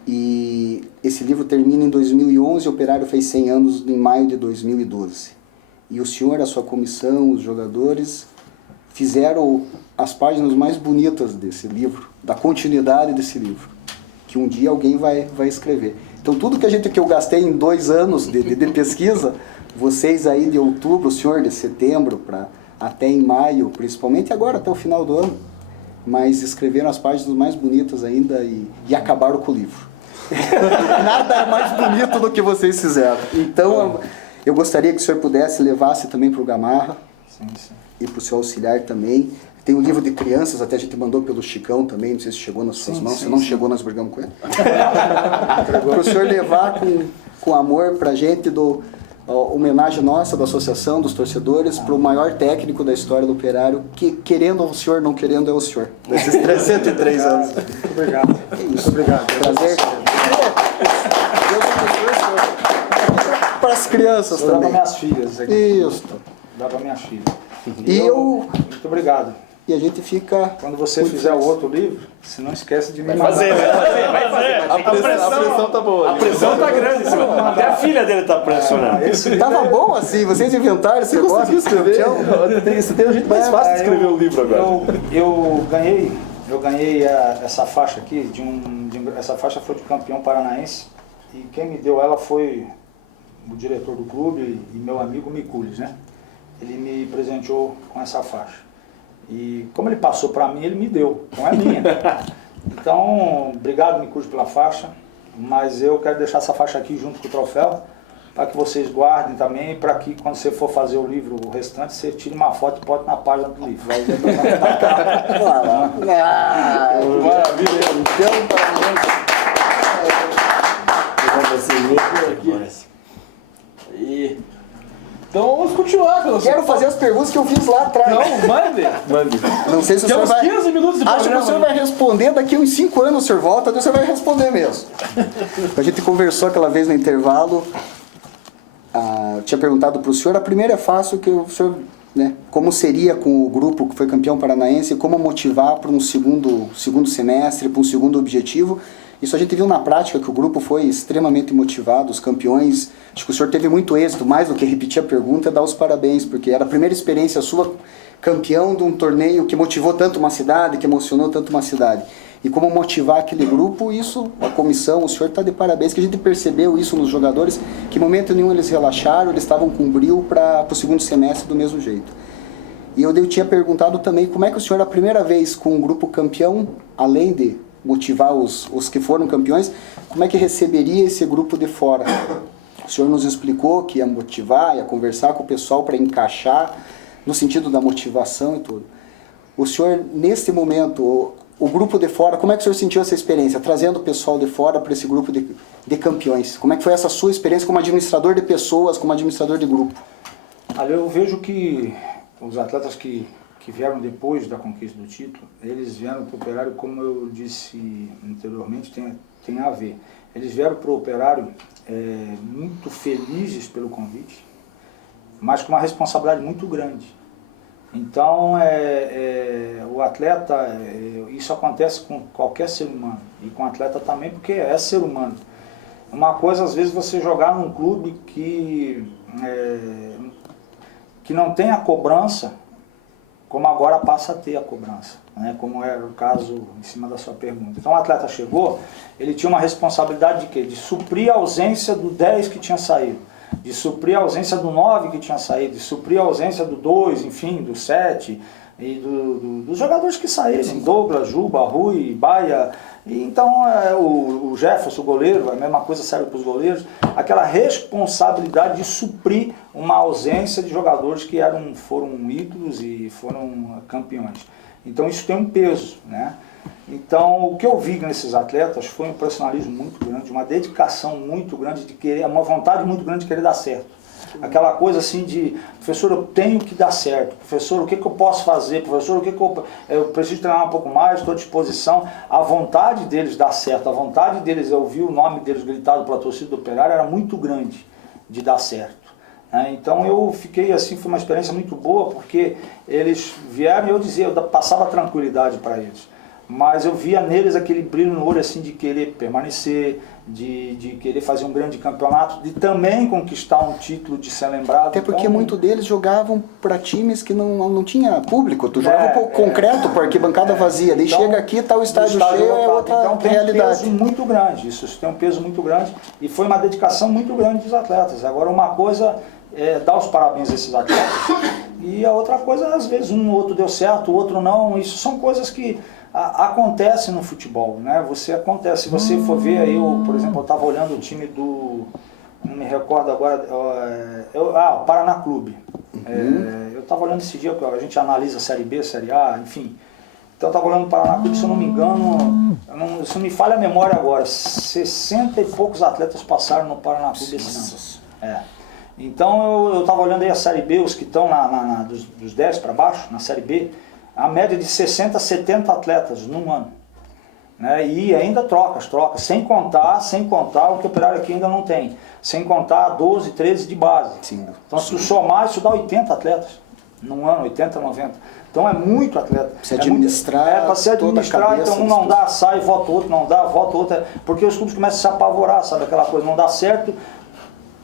E esse livro termina em 2011, o Operário fez 100 anos em maio de 2012. E o senhor, a sua comissão, os jogadores... fizeram as páginas mais bonitas desse livro, da continuidade desse livro, que um dia alguém vai escrever. Então tudo que eu gastei em 2 anos de pesquisa, vocês aí de outubro, o senhor de setembro, até em maio, principalmente agora até o final do ano, mas escreveram as páginas mais bonitas ainda e acabaram com o livro. Nada é mais bonito do que vocês fizeram. Então eu gostaria que o senhor levasse também para o Gamarra. Sim, sim. E para o seu auxiliar também. Tem um livro de crianças, até a gente mandou pelo Chicão também, não sei se chegou nas suas mãos, se não chegou, nós brigamos com ele. Para o senhor levar com amor para a gente, homenagem nossa, da associação, dos torcedores, para o maior técnico da história do Operário, que querendo o senhor, não querendo é o senhor, nesses 303 anos. Muito obrigado. Isso. Obrigado. Prazer. Deus abençoe o senhor. Para as crianças também. Dá para minhas filhas aqui. Isso. Dá para minhas filhas. Muito obrigado. E a gente fica... Quando você fizer o outro livro, você não esquece de me mandar. Vai fazer. A pressão tá boa. A pressão tá grande, até a filha dele tá pressionando. Tava bom assim, vocês inventaram esse negócio. Conseguiu escrever? Você tem um jeito mais fácil de escrever um livro agora. Eu ganhei essa faixa aqui, essa faixa foi de campeão paranaense, e quem me deu ela foi o diretor do clube e meu amigo Micules, né? Ele me presenteou com essa faixa. E como ele passou para mim, ele me deu, então é minha. Então, obrigado, Micules, pela faixa, mas eu quero deixar essa faixa aqui junto com o troféu, para que vocês guardem também, para que quando você for fazer o livro o restante, você tire uma foto e bote na página do livro. Maravilha. Então vamos continuar. Quero fazer as perguntas que eu fiz lá atrás. Não, mande. Não sei se o senhor Temos vai... 15 minutos de Acho que programa. o senhor vai responder daqui a uns 5 anos, o senhor volta, daí o senhor vai responder mesmo. A gente conversou aquela vez no intervalo, tinha perguntado para o senhor, a primeira é fácil, que o senhor, né, como seria com o grupo que foi campeão paranaense, como motivar para um segundo semestre, para um segundo objetivo. Isso a gente viu na prática, que o grupo foi extremamente motivado, os campeões. Acho que o senhor teve muito êxito, mais do que repetir a pergunta, é dar os parabéns, porque era a primeira experiência sua, campeão de um torneio que motivou tanto uma cidade, que emocionou tanto uma cidade. E como motivar aquele grupo, isso, a comissão, o senhor está de parabéns, que a gente percebeu isso nos jogadores, que em momento nenhum eles relaxaram, eles estavam com brio para o segundo semestre do mesmo jeito. E eu tinha perguntado também como é que o senhor, a primeira vez com um grupo campeão, além de motivar os que foram campeões, como é que receberia esse grupo de fora? O senhor nos explicou que ia motivar, ia conversar com o pessoal para encaixar, no sentido da motivação e tudo. O senhor, nesse momento, o grupo de fora, como é que o senhor sentiu essa experiência, trazendo o pessoal de fora para esse grupo de campeões? Como é que foi essa sua experiência como administrador de pessoas, como administrador de grupo? Olha, eu vejo que os atletas que vieram depois da conquista do título, eles vieram para o Operário, como eu disse anteriormente, tem a ver. Eles vieram para o Operário muito felizes pelo convite, mas com uma responsabilidade muito grande. Então, o atleta, isso acontece com qualquer ser humano, e com o atleta também, porque é ser humano. Uma coisa, às vezes, você jogar num clube que não tem a cobrança, como agora passa a ter a cobrança, né? Como era o caso em cima da sua pergunta. Então o atleta chegou, ele tinha uma responsabilidade de quê? De suprir a ausência do 10 que tinha saído, de suprir a ausência do 9 que tinha saído, de suprir a ausência do 2, enfim, do 7, e dos jogadores que saíram, Douglas, Juba, Rui, Baia. E então o Jefferson, o goleiro, a mesma coisa serve para os goleiros, aquela responsabilidade de suprir uma ausência de jogadores que foram ídolos e foram campeões. Então isso tem um peso, né? Então o que eu vi nesses atletas foi um profissionalismo muito grande, uma dedicação muito grande de querer, uma vontade muito grande de querer dar certo. Aquela coisa assim de, professor, eu tenho que dar certo, professor, o que eu posso fazer, professor, o que eu preciso treinar um pouco mais, estou à disposição. A vontade deles dar certo, a vontade deles, eu ouvi o nome deles gritado pela torcida do Operário, era muito grande de dar certo. Então eu fiquei assim, foi uma experiência muito boa, porque eles vieram e eu passava tranquilidade para eles. Mas eu via neles aquele brilho no olho assim de querer permanecer, de querer fazer um grande campeonato, de também conquistar um título, de ser lembrado. Até porque então, muitos deles jogavam para times que não tinha público, tu jogava por concreto, por arquibancada vazia, daí então, chega aqui, tá o estádio cheio, é outra então, tem realidade. Um peso muito grande, isso tem um peso muito grande, e foi uma dedicação muito grande dos atletas. Agora uma coisa é dar os parabéns a esses atletas, e a outra coisa, às vezes um ou outro deu certo, o outro não, isso são coisas que acontece no futebol, né? Acontece, se você for ver aí, por exemplo, eu estava olhando o time não me recordo agora, o Paraná Clube. Eu estava olhando esse dia, a gente analisa a Série B, Série A, enfim. Então eu estava olhando o Paraná Clube, se eu não me engano, se não me falha a memória agora, 60 e poucos atletas passaram no Paraná Clube esse ano. Então eu estava olhando aí a Série B, os que estão dos 10 para baixo, na Série B, a média de 60 a 70 atletas num ano. Né? E ainda trocas, sem contar o que o Operário aqui ainda não tem. Sem contar 12, 13 de base. Sim. Então se tu somar, isso dá 80 atletas num ano, 80, 90. Então é muito atleta. Se administrar. Para se administrar, então um não dá, sai, volta outro, não dá, volta outro. Porque os clubes começam a se apavorar, sabe? Aquela coisa, não dá certo,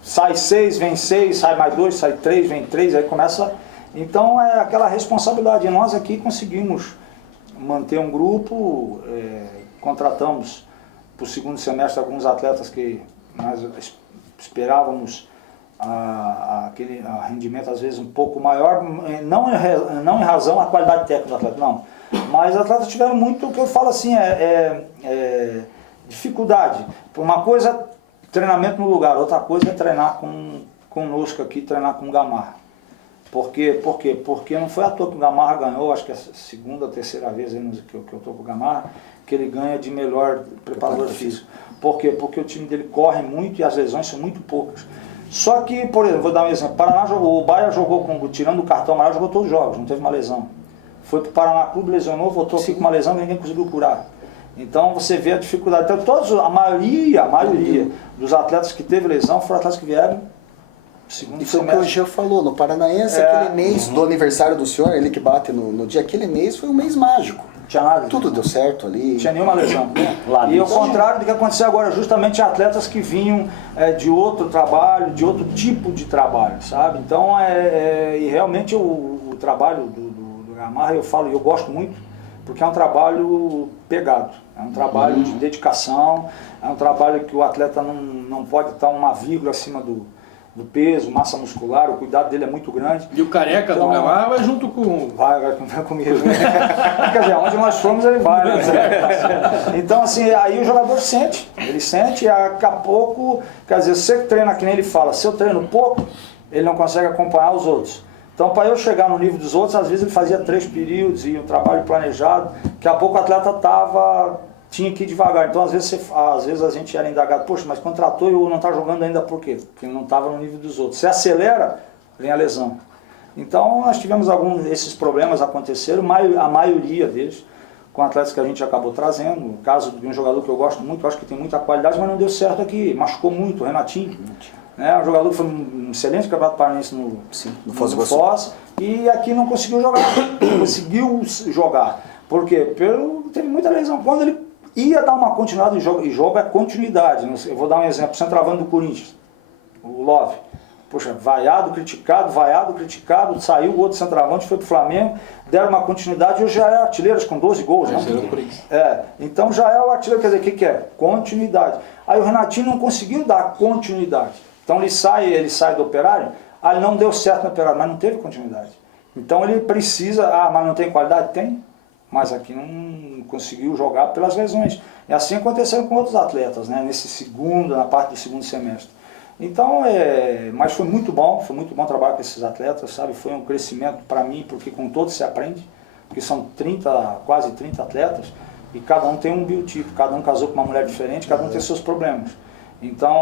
sai 6, vem 6, sai mais 2, sai 3, vem 3, aí começa. Então é aquela responsabilidade. E nós aqui conseguimos manter um grupo, contratamos para o segundo semestre alguns atletas que nós esperávamos aquele rendimento às vezes um pouco maior, não em razão à qualidade técnica do atleta, não. Mas os atletas tiveram muito, o que eu falo assim, dificuldade. Uma coisa, treinamento no lugar, outra coisa é treinar conosco aqui, treinar com o Gamarra. Por quê? Porque não foi à toa que o Gamarra ganhou, acho que é a segunda ou terceira vez aí que eu estou com o Gamarra, que ele ganha de melhor preparador físico. Por quê? Porque o time dele corre muito e as lesões são muito poucas. Só que, por exemplo, vou dar um exemplo, o Baia jogou, tirando o cartão amarelo, jogou todos os jogos, não teve uma lesão. Foi para o Paraná Clube, lesionou, voltou aqui com uma lesão e ninguém conseguiu curar. Então você vê a dificuldade. Então, a maioria dos atletas que teve lesão foram atletas que vieram segundo e foi semestre. o que o Jean falou, no Paranaense, aquele mês do aniversário do senhor, ele que bate no dia, aquele mês foi um mês mágico. Não tinha nada. Tudo deu certo ali. Não tinha nenhuma lesão. E ao contrário do que aconteceu agora, justamente atletas que vinham de outro trabalho, de outro tipo de trabalho, sabe? Então, e realmente o trabalho do Gamarra, eu gosto muito, porque é um trabalho pegado, é um trabalho de dedicação, é um trabalho que o atleta não pode estar uma vírgula acima do peso, massa muscular, o cuidado dele é muito grande. E o careca então, do Gamarra vai junto com... Vai comigo. Quer dizer, onde nós fomos ele vai, né? Então assim, aí o jogador sente, ele sente e daqui a pouco, quer dizer, você que treina que nem ele fala, se eu treino pouco, ele não consegue acompanhar os outros. Então para eu chegar no nível dos outros, às vezes ele fazia 3 períodos e um trabalho planejado, daqui a pouco o atleta tinha que ir devagar. Então, às vezes a gente era indagado, poxa, mas contratou e não está jogando ainda por quê? Porque não estava no nível dos outros. Você acelera, vem a lesão. Então, nós tivemos esses problemas aconteceram, a maioria deles, com atletas que a gente acabou trazendo. O caso de um jogador que eu gosto muito, acho que tem muita qualidade, mas não deu certo aqui, machucou muito, o Renatinho. né? Um jogador que foi um excelente campeonato paranaense no Foz do Iguaçu. Foz, e aqui não conseguiu jogar. Não conseguiu jogar. Por quê? Teve muita lesão. Quando ele ia dar uma continuidade e jogo é continuidade. Eu vou dar um exemplo, centroavante do Corinthians, o Love. Poxa, vaiado, criticado, saiu o outro centroavante, foi pro Flamengo, deram uma continuidade e hoje já é artilheiro com 12 gols, né? Então já é o artilheiro, quer dizer, o que é? Continuidade. Aí o Renatinho não conseguiu dar continuidade. Então ele sai do Operário, aí não deu certo no Operário, mas não teve continuidade. Então ele precisa, mas não tem qualidade? Tem, mas aqui não conseguiu jogar pelas lesões. E assim aconteceu com outros atletas, né? Na parte do segundo semestre. Então, mas foi muito bom trabalhar com esses atletas, sabe? Foi um crescimento para mim, porque com todos se aprende, porque são quase 30 atletas, e cada um tem um biotipo, cada um casou com uma mulher diferente, cada um tem seus problemas. Então,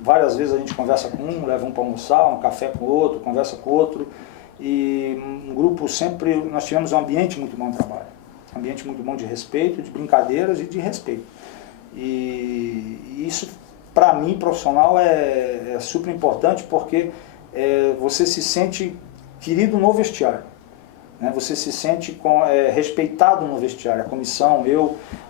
várias vezes a gente conversa com um, leva um para almoçar, um café com o outro, conversa com o outro, e um grupo sempre, nós tivemos um ambiente muito bom de trabalho, um ambiente muito bom de respeito, de brincadeiras e de respeito. E isso, para mim, profissional, é super importante, porque você se sente querido no vestiário, né? Você se sente respeitado no vestiário, a comissão,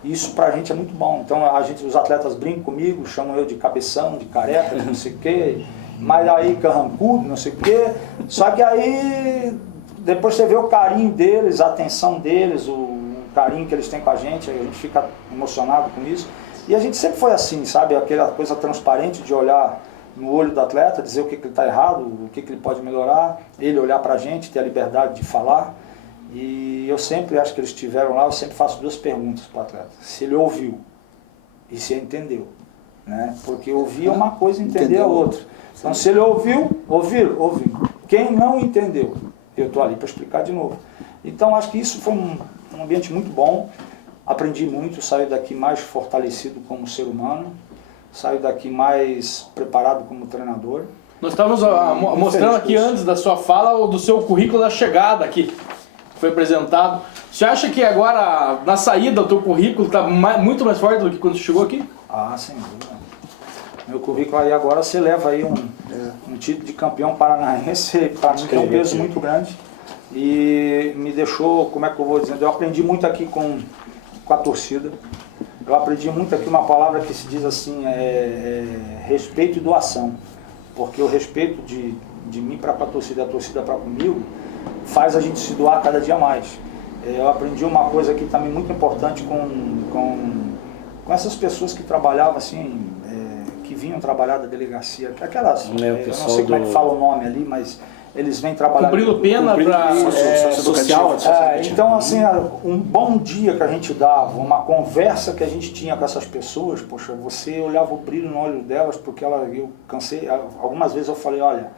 isso pra gente é muito bom. Então os atletas brincam comigo, chamam eu de cabeção, de careca, de não sei o quê, mas aí carrancudo, não sei o quê. Só que aí depois você vê o carinho deles, a atenção deles, o carinho que eles têm com a gente fica emocionado com isso. E a gente sempre foi assim, sabe? Aquela coisa transparente de olhar no olho do atleta, dizer o que ele está errado, o que ele pode melhorar, ele olhar para a gente, ter a liberdade de falar. E eu sempre, acho que eles estiveram lá, eu sempre faço 2 perguntas para o atleta. Se ele ouviu e se ele entendeu, né? Porque ouvir é uma coisa, entender é outra. Então se ele ouviu. Quem não entendeu, eu estou ali para explicar de novo. Então acho que isso foi um ambiente muito bom. Aprendi muito, saí daqui mais fortalecido como ser humano, saí daqui mais preparado como treinador. Nós estávamos mostrando aqui antes da sua fala do seu currículo da chegada aqui, foi apresentado. Você acha que agora, na saída, o teu currículo está muito mais forte do que quando você chegou aqui? Ah, sem dúvida. Meu currículo aí agora, você leva aí um título de campeão paranaense, para mim tem um peso muito grande. E me deixou, como é que eu vou dizendo, eu aprendi muito aqui com a torcida. Eu aprendi muito aqui uma palavra que se diz assim, respeito e doação. Porque o respeito de mim para a torcida, a torcida para comigo, faz a gente se doar cada dia mais. Eu aprendi uma coisa aqui também muito importante com essas pessoas que trabalhavam assim, que vinham trabalhar da delegacia, aquelas, eu não sei como é que fala o nome ali, mas eles vêm trabalhar... Cumprindo pena para social. Então, assim, um bom dia que a gente dava, uma conversa que a gente tinha com essas pessoas, poxa, você olhava o brilho no olho delas, porque eu cansei, algumas vezes eu falei, olha,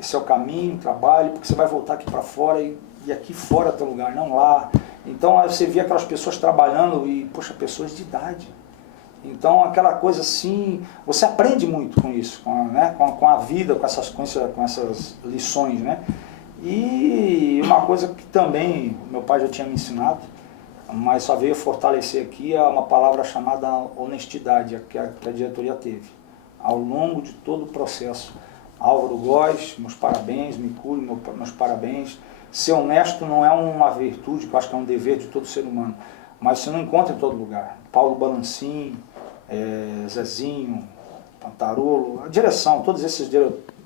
esse é o caminho, trabalho, porque você vai voltar aqui para fora e aqui fora é teu lugar, não lá. Então, aí você via aquelas pessoas trabalhando e, poxa, pessoas de idade. Então, aquela coisa assim, você aprende muito com isso, com a vida, com essas lições, né? E uma coisa que também meu pai já tinha me ensinado, mas só veio fortalecer aqui, é uma palavra chamada honestidade, que a diretoria teve, ao longo de todo o processo. Álvaro Góes, meus parabéns, Micúlio, meus parabéns. Ser honesto não é uma virtude, que eu acho que é um dever de todo ser humano, mas você não encontra em todo lugar. Paulo Balancin, Zezinho, Pantarolo, a direção, todos esses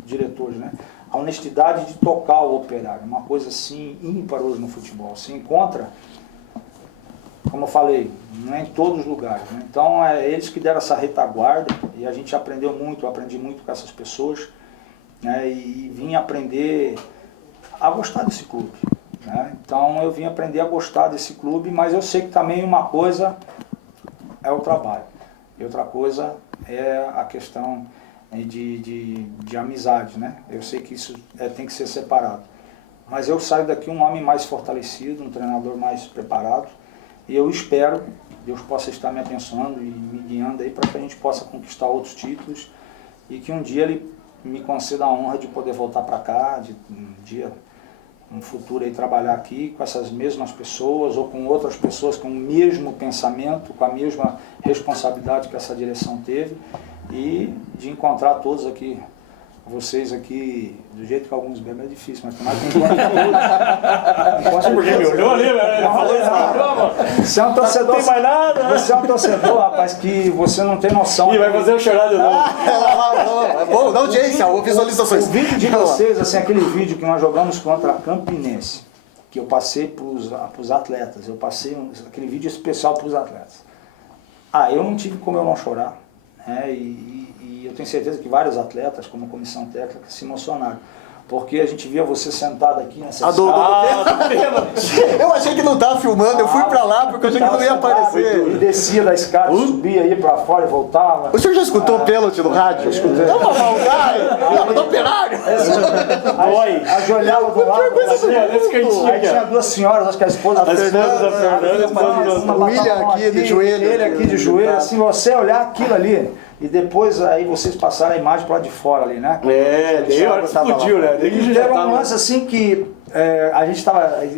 diretores, né? A honestidade de tocar o Operário, uma coisa assim ímpar hoje no futebol. Se encontra, como eu falei, não é em todos os lugares, né? Então eles que deram essa retaguarda e a gente aprendeu muito, eu aprendi muito com essas pessoas, né? E vim aprender a gostar desse clube, né? Então eu vim aprender a gostar desse clube, mas eu sei que também uma coisa é o trabalho. E outra coisa é a questão de amizade, né? Eu sei que isso tem que ser separado. Mas eu saio daqui um homem mais fortalecido, um treinador mais preparado. E eu espero que Deus possa estar me abençoando e me guiando aí para que a gente possa conquistar outros títulos. E que um dia Ele me conceda a honra de poder voltar para cá, um futuro aí trabalhar aqui com essas mesmas pessoas ou com outras pessoas com o mesmo pensamento, com a mesma responsabilidade que essa direção teve e de encontrar todos aqui, vocês aqui, do jeito que alguns bebem é difícil, mas tomara que encontre. Porque me olhou ali, velho. Ele falou isso no programa. Você é um torcedor. Não tem mais nada. Você é um torcedor, rapaz, que você não tem noção. Ih, vai fazer eu chorar de novo. É bom, dá audiência, ou visualizações. O vídeo de vocês, assim, aquele vídeo que nós jogamos contra a Campinense, que eu passei pros atletas, eu passei aquele vídeo especial pros atletas. Eu não tive como eu não chorar, né? E eu tenho certeza que vários atletas, como a comissão técnica, se emocionaram. Porque a gente via você sentado aqui nessa sala. Eu achei que não tava filmando, eu fui pra lá porque eu achei que não ia aparecer. E descia da escada, subia, ia pra fora e voltava. O senhor já escutou o pênalti no rádio? Eu escutei. É uma maldade! Não, do operário! Dói. Ajoelhava do lado. Esse cantinho Aí aqui, tinha duas senhoras, acho que a esposa da Fernanda, o William aqui de joelho. Ele aqui de joelho, assim, você olhar aquilo ali. E depois aí vocês passaram a imagem pro lado de fora ali, né? Daí a hora que explodiu, né? Daí que já teve um tava... lance assim que a gente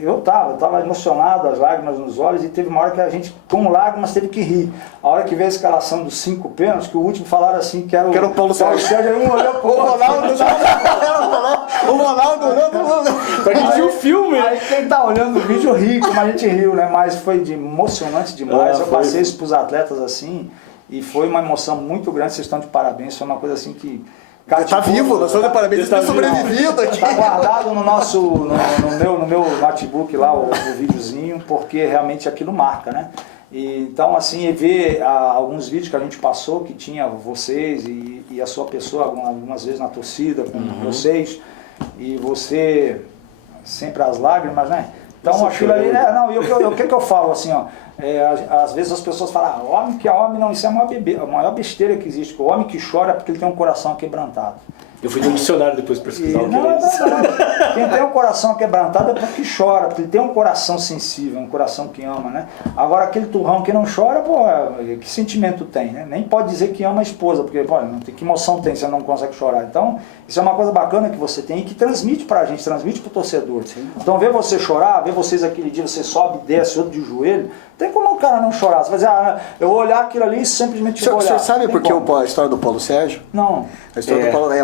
eu tava emocionado, as lágrimas nos olhos, e teve uma hora que a gente, com lágrimas, teve que rir. A hora que veio a escalação dos 5 pênaltis, que o último falaram assim, que era o Paulo Sérgio. Aí um olhou pro O Ronaldo. Pra quem viu o filme, né? Aí quem tá olhando o vídeo ri, como a gente riu, né? Mas foi emocionante demais. Eu passei isso pros atletas assim. E foi uma emoção muito grande, vocês estão de parabéns, foi uma coisa assim que... Tá vivo, nós estamos de parabéns, você está sobrevivido aqui. Está guardado no meu notebook lá, o videozinho, porque realmente aquilo marca, né? E, então, assim, ver alguns vídeos que a gente passou, que tinha vocês e a sua pessoa, algumas vezes na torcida, com vocês, e você, sempre as lágrimas, né? Então, aquilo ali, o que eu falo, assim, ó, às vezes as pessoas falam, homem que é homem, não, isso é a maior besteira que existe, que o homem que chora é porque ele tem um coração quebrantado. Eu fui no dicionário depois pesquisar o que não, é isso. Quem tem um coração quebrantado é porque chora, porque ele tem um coração sensível, um coração que ama, né? Agora aquele turrão que não chora, pô, que sentimento tem, né? Nem pode dizer que ama a esposa, porque, pô, não tem, que emoção tem se você não consegue chorar. Então, isso é uma coisa bacana que você tem e que transmite pra gente, transmite pro torcedor. Sim. Então, ver você chorar, ver vocês aquele dia, você sobe, desce, outro de joelho, tem como o cara não chorar? Você vai dizer, eu vou olhar aquilo ali e simplesmente vou olhar. O senhor sabe por que a história do Paulo Sérgio? Não. A história do Paulo é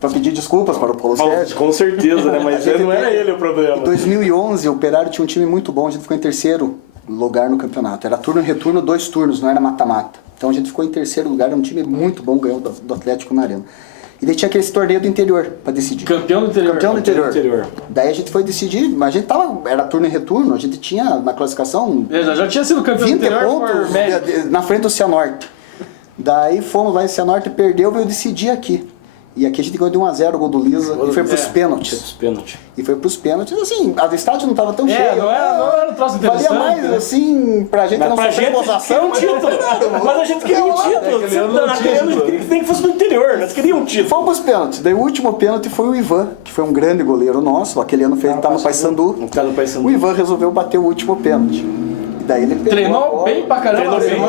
para pedir desculpas para o Paulo Sérgio. Com certeza, né? Mas não era ele o problema. Em 2011, o Operário tinha um time muito bom, a gente ficou em terceiro lugar no campeonato. Era turno e retorno, 2 turnos, não era mata-mata. Então a gente ficou em terceiro lugar, era um time muito bom, ganhou do Atlético na Arena. E daí tinha aquele torneio do interior para decidir. Campeão do interior. Campeão do interior. Daí a gente foi decidir, mas a gente era turno e retorno, a gente tinha na classificação... Já tinha sido campeão do 20 interior pontos na frente do Cianorte. Daí fomos lá em Cianorte, perdeu, veio decidir aqui. E aqui a gente ganhou de 1-0 o gol do Lisa e foi pros pênaltis. E foi pros pênaltis, assim, a estádio não estava tão cheio. Não era um troço interessante. Valia mais, né? assim, pra gente não sofrer gozação. Um título. Mas a gente queria um título. Naquele ano a gente queria que fosse no interior, nós queríamos um título. Fomos pros pênaltis. Daí o último pênalti foi o Ivan, que foi um grande goleiro nosso. Aquele ano tá no Paysandu. O Ivan resolveu bater o último pênalti. Daí ele treinou bem pra caramba. Treinou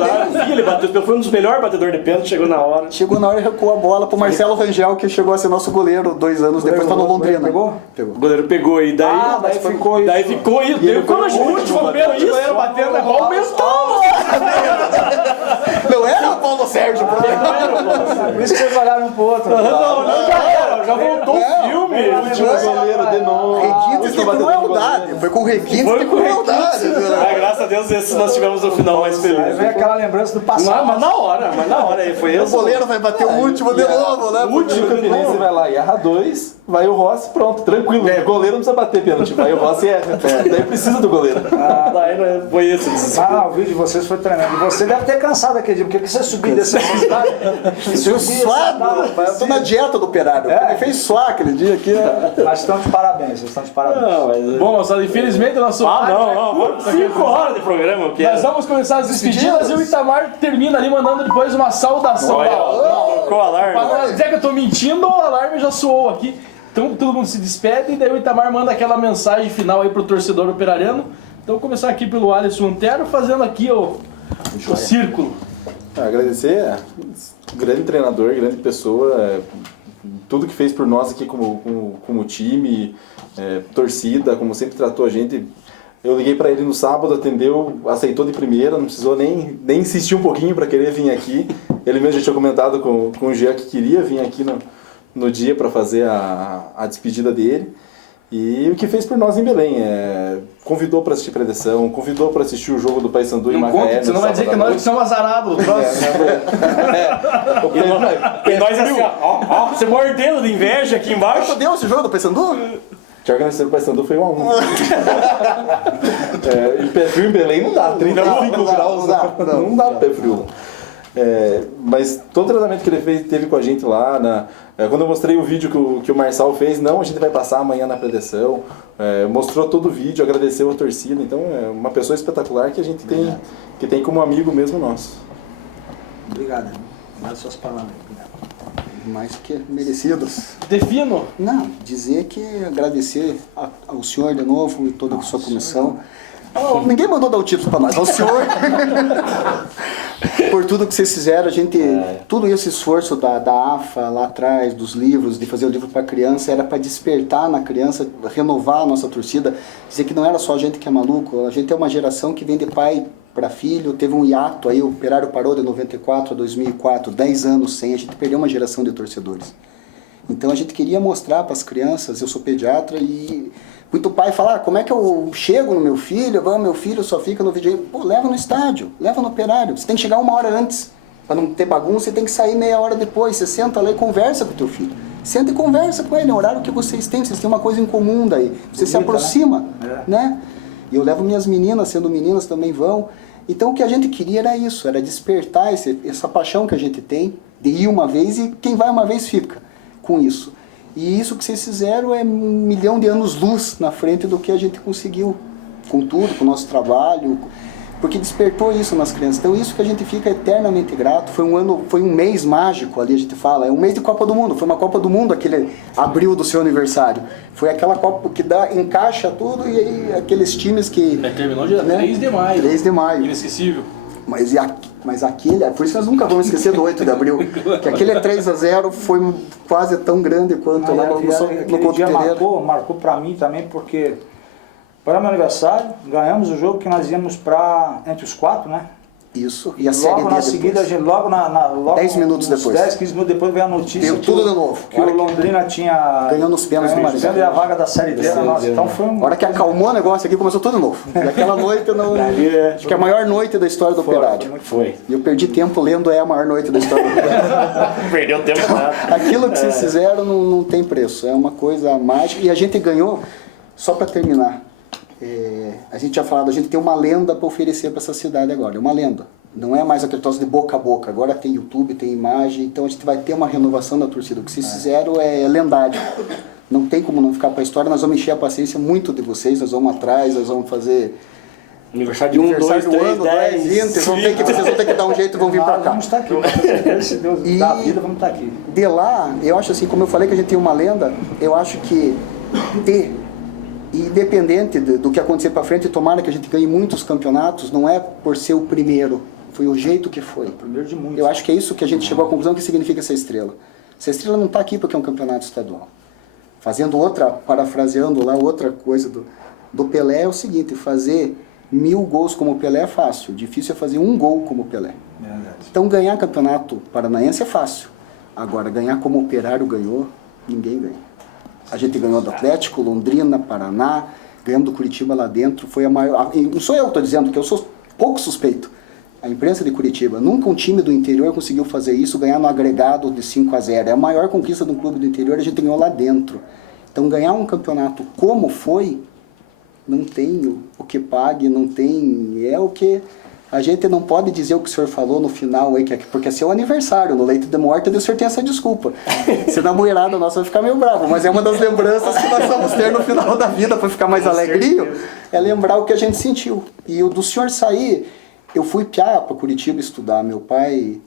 bem. Ele bateu, foi um dos melhores batedores de pênalti, chegou na hora. Chegou na hora e recuou a bola pro Marcelo Rangel, que chegou a ser nosso goleiro 2 anos depois, tá no Londrina. Pegou? O goleiro pegou e daí... Daí ficou e deu quando a gente último pênalti, o goleiro batendo, aumentou! Não era o Paulo Sérgio, por isso que vocês olharam um pro outro. Já voltou o filme. O último goleiro de novo. Requintes de crueldade. Foi com requintes de crueldade. Graças a Deus, esses nós tivemos o final mais feliz. Aí vem aquela lembrança do passado. Mas na hora aí foi O goleiro vai bater o último de novo, né? O último Campinense vai lá e erra 2, vai o Rossi, pronto, tranquilo. O goleiro não precisa bater pênalti, vai o Rossi e erra. Daí precisa do goleiro. Foi esse. O vídeo de vocês foi tremendo. E você deve ter cansado aquele dia, porque você subiu desse cidade. Suado, eu tô na dieta do Operário. Ele fez suar aquele dia aqui. Mas estão de parabéns, vocês estão de parabéns. Bom, moçada, infelizmente o nosso... não. 5 horas de programa. Nós vamos começar as despedidas e o Itamar termina ali mandando depois uma saudação. Com o alarme. Pra não dizer que eu tô mentindo, o alarme já soou aqui. Então todo mundo se despede e daí o Itamar manda aquela mensagem final aí pro torcedor operariano. Então vou começar aqui pelo Alisson Antero, fazendo aqui o círculo. Agradecer, grande treinador, grande pessoa, tudo que fez por nós aqui como time, torcida, como sempre tratou a gente. Eu liguei para ele no sábado, atendeu, aceitou de primeira, não precisou nem insistir um pouquinho para querer vir aqui. Ele mesmo já tinha comentado com o Jean que queria vir aqui no dia para fazer a despedida dele. E o que fez por nós em Belém, convidou para assistir preleção, convidou para assistir o jogo do Paysandu em Macaé. Você não vai dizer que nós somos azarados. E nós assim, ó, você mordendo de inveja aqui embaixo. Deu esse jogo do Paysandu? Que organização do Paysandu foi 1-1. E pé frio em Belém não dá, 35 graus, não dá pé frio. Mas todo o treinamento que ele teve com a gente lá, quando eu mostrei o vídeo que o Marçal fez, não, a gente vai passar amanhã na preleção, mostrou todo o vídeo, agradeceu a torcida, então é uma pessoa espetacular que a gente tem como amigo mesmo nosso. Obrigado. Mais suas palavras. Obrigado. Mais que merecidos. Defino. Não, dizer que agradecer ao senhor de novo e toda a sua comissão. Ninguém mandou dar o título para nós, ao senhor. Por tudo que vocês fizeram, a gente, todo esse esforço da AFA lá atrás, dos livros, de fazer o livro para criança, era para despertar na criança, renovar a nossa torcida, dizer que não era só a gente que é maluco, a gente é uma geração que vem de pai para filho, teve um hiato aí, o Operário parou de 94 a 2004, 10 anos sem, a gente perdeu uma geração de torcedores. Então a gente queria mostrar para as crianças, eu sou pediatra e muito pai fala, como é que eu chego no meu filho, meu filho só fica no videogame. Pô, leva no estádio, leva no Operário, você tem que chegar 1 hora antes, para não ter bagunça, você tem que sair meia hora depois, você senta lá e conversa com o teu filho. Senta e conversa com ele, é o horário que vocês têm uma coisa em comum daí, você se aproxima, né? E eu levo minhas meninas, sendo meninas também vão. Então o que a gente queria era isso, era despertar essa paixão que a gente tem, de ir uma vez e quem vai uma vez fica com isso. E isso que vocês fizeram é 1 milhão de anos-luz na frente do que a gente conseguiu, com tudo, com o nosso trabalho, porque despertou isso nas crianças. Então isso que a gente fica eternamente grato. Foi um mês mágico ali, a gente fala, é um mês de Copa do Mundo, foi uma Copa do Mundo aquele abril do seu aniversário. Foi aquela Copa que encaixa tudo e aí aqueles times que... Terminou dia 3 de maio. 3 de maio. Inesquecível. Mas aquele, por isso nós nunca vamos esquecer do 8 de abril, que aquele 3-0 foi quase tão grande quanto lá no Couto dia Pereira. marcou para mim também, porque para meu aniversário, ganhamos o jogo que nós íamos entre os 4, né? Isso, e a Série D logo na depois. seguida, logo 10 minutos depois. 10, 15 minutos depois veio a notícia Deu tudo de novo. que o Londrina tinha ganhou nos pênaltis do Maringá. e a vaga da Série D era nossa. Então foi A hora que acalmou o negócio aqui, começou tudo de novo. E aquela noite, acho que é a maior noite da história do Operário. Foi. E eu perdi tempo lendo, a maior noite da história do Operário. Perdeu tempo nada. Aquilo que vocês fizeram não tem preço, é uma coisa mágica. E a gente ganhou, só para terminar, a gente tinha falado, a gente tem uma lenda para oferecer para essa cidade agora, é uma lenda. Não é mais aquele troço de boca a boca, agora tem YouTube, tem imagem, então a gente vai ter uma renovação da torcida. O que vocês fizeram é lendário. Não tem como não ficar para a história, nós vamos encher a paciência muito de vocês, nós vamos atrás, nós vamos fazer... Aniversário de 1, 2, 3, 10, vocês vão ter que dar um jeito e vão vir para cá. Vamos estar aqui, se Deus dá a vida, vamos estar aqui. De lá, eu acho assim, como eu falei que a gente tem uma lenda, eu acho que independente do que acontecer para frente, tomara que a gente ganhe muitos campeonatos, não é por ser o primeiro, foi o jeito que foi. O primeiro de muitos. Eu acho que é isso que a gente chegou à conclusão que significa essa estrela. Essa estrela não está aqui porque é um campeonato estadual. Parafraseando lá outra coisa do Pelé, é o seguinte, fazer 1000 gols como o Pelé é fácil, difícil é fazer 1 gol como o Pelé. Verdade. Então ganhar campeonato paranaense é fácil. Agora, ganhar como o Operário ganhou, ninguém ganha. A gente ganhou do Atlético, Londrina, Paraná, ganhamos do Curitiba lá dentro, foi a maior... Não sou eu que estou dizendo, porque eu sou pouco suspeito. A imprensa de Curitiba, nunca um time do interior conseguiu fazer isso, ganhar no agregado de 5-0. É a maior conquista de um clube do interior, a gente ganhou lá dentro. Então ganhar um campeonato como foi, não tem o que pague, não tem... É o que... A gente não pode dizer o que o senhor falou no final, aí, porque é seu aniversário, no leito de morte, o senhor tem essa desculpa. Se na mulherada nossa vai ficar meio bravo, mas é uma das lembranças que nós vamos ter no final da vida para ficar mais alegrinho, é lembrar o que a gente sentiu. E o do senhor sair, eu fui para Curitiba estudar, meu pai,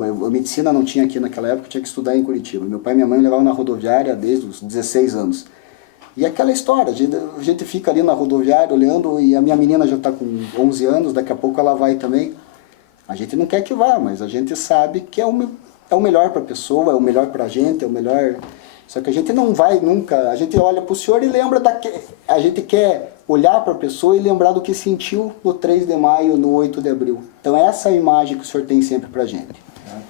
a medicina não tinha aqui naquela época, tinha que estudar em Curitiba. Meu pai e minha mãe me levavam na rodoviária desde os 16 anos. E aquela história, a gente fica ali na rodoviária olhando e a minha menina já está com 11 anos, daqui a pouco ela vai também. A gente não quer que vá, mas a gente sabe que é o melhor para a pessoa, é o melhor para a gente, é o melhor... Só que a gente não vai nunca, a gente olha para o senhor e lembra a gente quer olhar para a pessoa e lembrar do que sentiu no 3 de maio, no 8 de abril. Então essa é a imagem que o senhor tem sempre para a gente.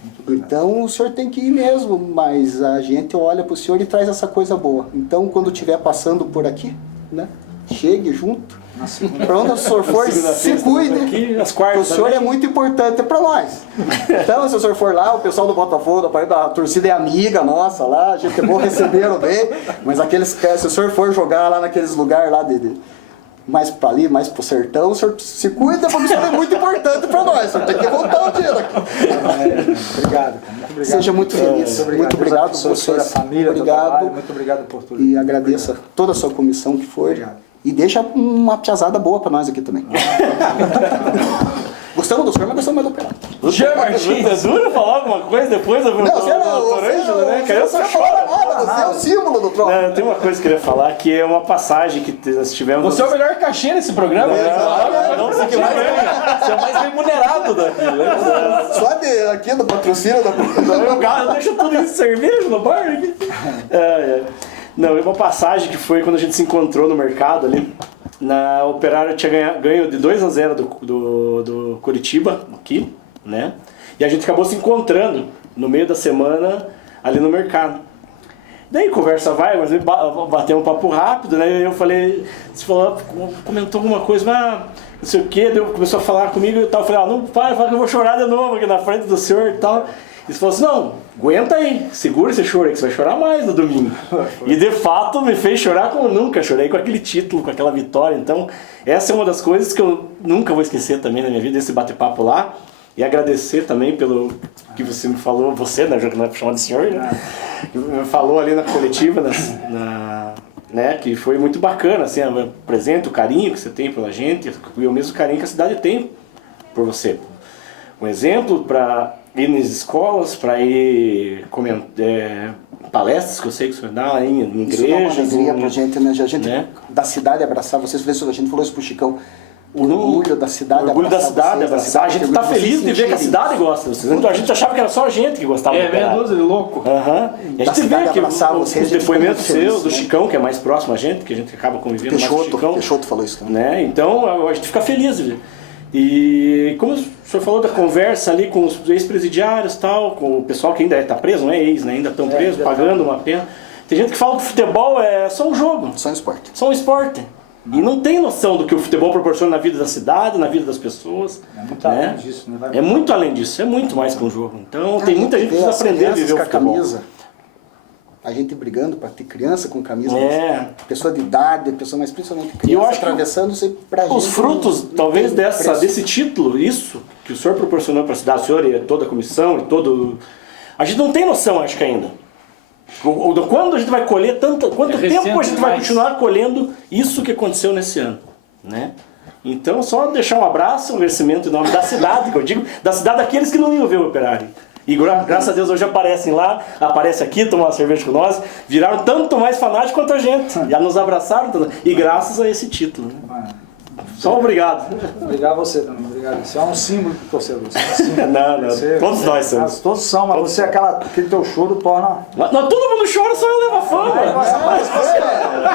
Muito obrigado. Então o senhor tem que ir mesmo, mas a gente olha para o senhor e traz essa coisa boa. Então quando estiver passando por aqui, né, chegue junto. Para onde o senhor for, se cuide. Aqui, as O quartas senhor também. é muito importante para nós. Então, se o senhor for lá, o pessoal do Botafogo, da torcida é amiga nossa lá, a gente é bom receberam bem. Mas se o senhor for jogar lá naqueles lugares lá mais para ali, mais pro sertão, o senhor se cuida, porque o senhor é muito importante para nós. O senhor tem que voltar o dia daqui. Obrigado, cara. Muito obrigado. Seja muito feliz. Muito obrigado por vocês. vocês. A família, do Obrigado. trabalho. Muito obrigado por tudo. E agradeça toda a sua comissão que foi. Obrigado. E deixa uma piazada boa pra nós aqui também. Gostamos do senhor, mas gostamos mais do operário. Jean Martins, é duro falar alguma coisa depois da Não, você Ângela, né? Cara, eu só choro. Você é o símbolo do troço. Tem uma coisa que eu queria falar, que é uma passagem que nós tivemos... Você é o melhor cachê nesse programa. Não, você é o mais remunerado daquilo, né? Só aqui do patrocínio da... Eu deixo tudo isso de cerveja no bar aqui. Não, é uma passagem que foi quando a gente se encontrou no mercado ali. Na Operário tinha ganho de 2-0 do Curitiba, aqui, né? E a gente acabou se encontrando no meio da semana ali no mercado. Daí conversa vai, mas bateu um papo rápido, né? Eu falei, você falou, comentou alguma coisa, mas não sei o que, começou a falar comigo e tal. Eu falei, não fala que eu vou chorar de novo aqui na frente do senhor e tal. E você falou assim, não, aguenta aí, segura esse choro aí, que você vai chorar mais no domingo. E de fato me fez chorar como nunca chorei com aquele título, com aquela vitória. Então, essa é uma das coisas que eu nunca vou esquecer também na minha vida, esse bate-papo lá. E agradecer também pelo que você me falou, você, né, já que não é chamado de senhor, né? Que me falou ali na coletiva, né, que foi muito bacana, assim, o presente, o carinho que você tem pela gente, e o mesmo carinho que a cidade tem por você. Um exemplo para ir nas escolas, para ir palestras que eu sei que você dá em Isso dá uma igrejas. alegria pra gente, né? A gente né? da cidade abraçar vocês. A gente falou isso pro Chicão. O orgulho da cidade O orgulho da abraçar cidade, vocês, abraçar. A gente tá feliz de ver que a cidade gosta de vocês. Então a gente achava que era só a gente que gostava do Meia Operário. dúzia de louco. Aham. E a Da gente vê cidade que abraçar os vocês, a gente depoimentos fica muito seus, do feliz, né? Chicão, que é mais próximo a gente, que a gente acaba convivendo mais com o Chicão. Peixoto falou isso também. Né? Então a gente fica feliz. E como o senhor falou da conversa ali com os ex-presidiários e tal, com o pessoal que ainda está preso, não é ex, né? Ainda estão presos, pagando uma pena. Tem gente que fala que o futebol é só um jogo, Só um esporte. só um esporte. E não tem noção do que o futebol proporciona na vida da cidade, na vida das pessoas. É muito além disso, né? É muito além disso, é muito mais que um jogo. Então tem muita gente que precisa aprender a viver o futebol. Camisa. A gente brigando para ter criança com camisa. É. Pessoa de idade, pessoa, mas principalmente E eu criança acho que atravessando isso pra gente. Os frutos, não talvez, tem preço. desse título, isso que o senhor proporcionou para a cidade, o senhor e toda a comissão, e todo... A gente não tem noção, acho que ainda. Quando a gente vai colher quanto tempo a gente vai continuar colhendo isso que aconteceu nesse ano, né? Então, só deixar um abraço, um agradecimento em nome da cidade, que eu digo, da cidade daqueles que não iam ver o Operário. E graças a Deus hoje aparecem lá, aparecem aqui, tomam uma cerveja com nós, viraram tanto mais fanáticos quanto a gente, já nos abraçaram, e graças a esse título, né? Só obrigado. Obrigado a você também, obrigado. Você é um símbolo do torcedor. Você é um símbolo. Não, todos nós somos. Todos são, mas você, aquele teu choro torna... Não, todo mundo chora, só eu levo a fama.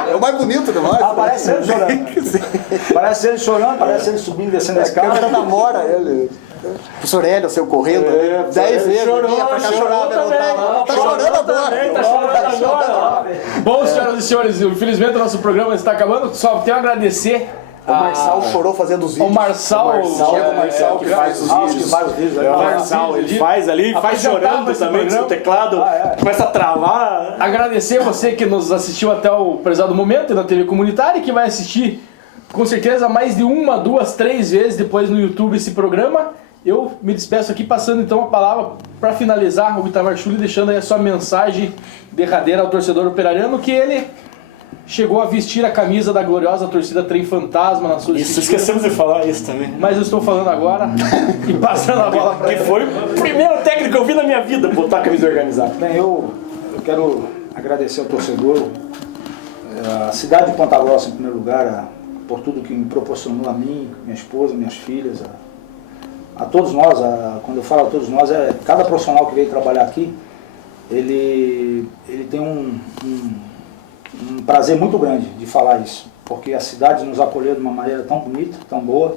É o mais bonito de nós. Parece ele chorando. Parece ele chorando, parece ele subindo e descendo a O cara escada. namora ele. O professor Hélio, seu correndo, 10 vezes. Vinha pra cá chorar, tá chorando agora. Tá chorando agora. Bom, senhoras e senhores, infelizmente o nosso programa está acabando. Só tenho a agradecer O Marçal chorou fazendo os vídeos. ao Marçal, O Marçal que faz os vídeos. Que faz os vídeos. O Marçal, ele faz ali, faz Apresentava chorando esse também, programa. seu teclado começa a travar. agradecer você que nos assistiu até o prezado momento na TV Comunitária e que vai assistir com certeza mais de 1, 2, 3 vezes depois no YouTube esse programa. Eu me despeço aqui passando então a palavra para finalizar o Itamar Schulli, deixando aí a sua mensagem derradeira ao torcedor operariano, que ele chegou a vestir a camisa da gloriosa torcida Trem Fantasma na sua Isso, despedida. esquecemos de falar isso também. Mas eu estou falando agora e passando a bola para Que ele. foi o primeiro técnico que eu vi na minha vida botar a camisa organizada. Bem, eu quero agradecer ao torcedor, a cidade de Ponta Grossa em primeiro lugar, por tudo que me proporcionou a mim, minha esposa, minhas filhas, a todos nós. Quando eu falo a todos nós, cada profissional que veio trabalhar aqui, ele tem um prazer muito grande de falar isso, porque a cidade nos acolheu de uma maneira tão bonita, tão boa,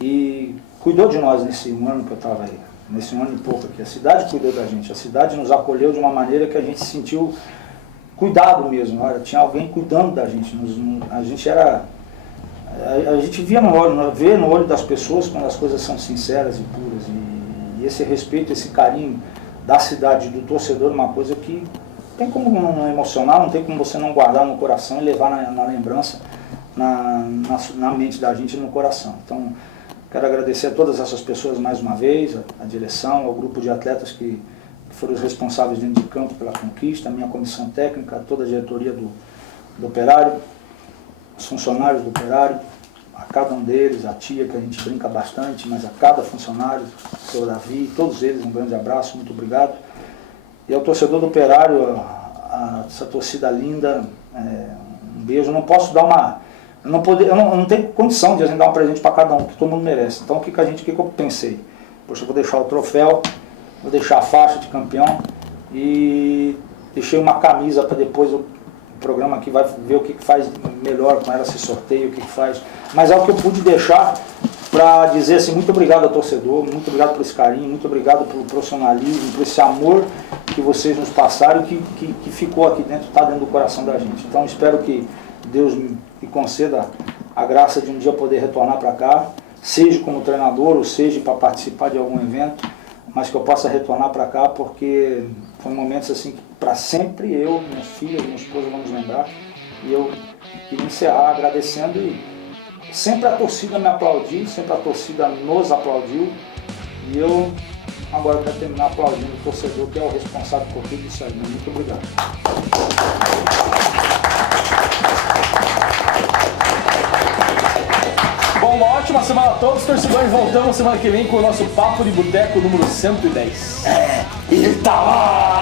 e cuidou de nós nesse ano que eu estava aí. nesse ano e pouco aqui. A cidade cuidou da gente, a cidade nos acolheu de uma maneira que a gente se sentiu cuidado mesmo. Olha, tinha alguém cuidando da gente. A gente era... A gente vê no olho das pessoas quando as coisas são sinceras e puras. E esse respeito, esse carinho da cidade, do torcedor, é uma coisa que tem como não emocionar, não tem como você não guardar no coração e levar na lembrança, na mente da gente e no coração. Então, quero agradecer a todas essas pessoas mais uma vez, a direção, ao grupo de atletas que foram os responsáveis dentro de campo pela conquista, a minha comissão técnica, toda a diretoria do Operário, os funcionários do Operário, a cada um deles, a tia que a gente brinca bastante, mas a cada funcionário, o seu Davi, todos eles, um grande abraço, muito obrigado. E ao torcedor do Operário, essa torcida linda, um beijo. Eu não posso dar eu não tenho condição de a gente dar um presente para cada um, que todo mundo merece. Então o que eu pensei? Poxa, eu vou deixar o troféu, vou deixar a faixa de campeão e deixei uma camisa para depois o programa aqui vai ver o que faz melhor com ela, se sorteia, o que faz. Mas é o que eu pude deixar para dizer assim, muito obrigado ao torcedor, muito obrigado por esse carinho, muito obrigado pelo profissionalismo, por esse amor que vocês nos passaram e que ficou aqui dentro, está dentro do coração da gente. Então espero que Deus me conceda a graça de um dia poder retornar para cá, seja como treinador ou seja para participar de algum evento, mas que eu possa retornar para cá porque foi momentos assim que para sempre eu, minhas filhas, minha esposa vamos lembrar. E eu queria encerrar agradecendo e sempre a torcida me aplaudiu, sempre a torcida nos aplaudiu e eu agora quero terminar aplaudindo o torcedor que é o responsável por tudo isso aí. Muito obrigado. Bom, uma ótima semana a todos, torcedores. Voltamos semana que vem com o nosso Papo de Boteco número 110. Itamar!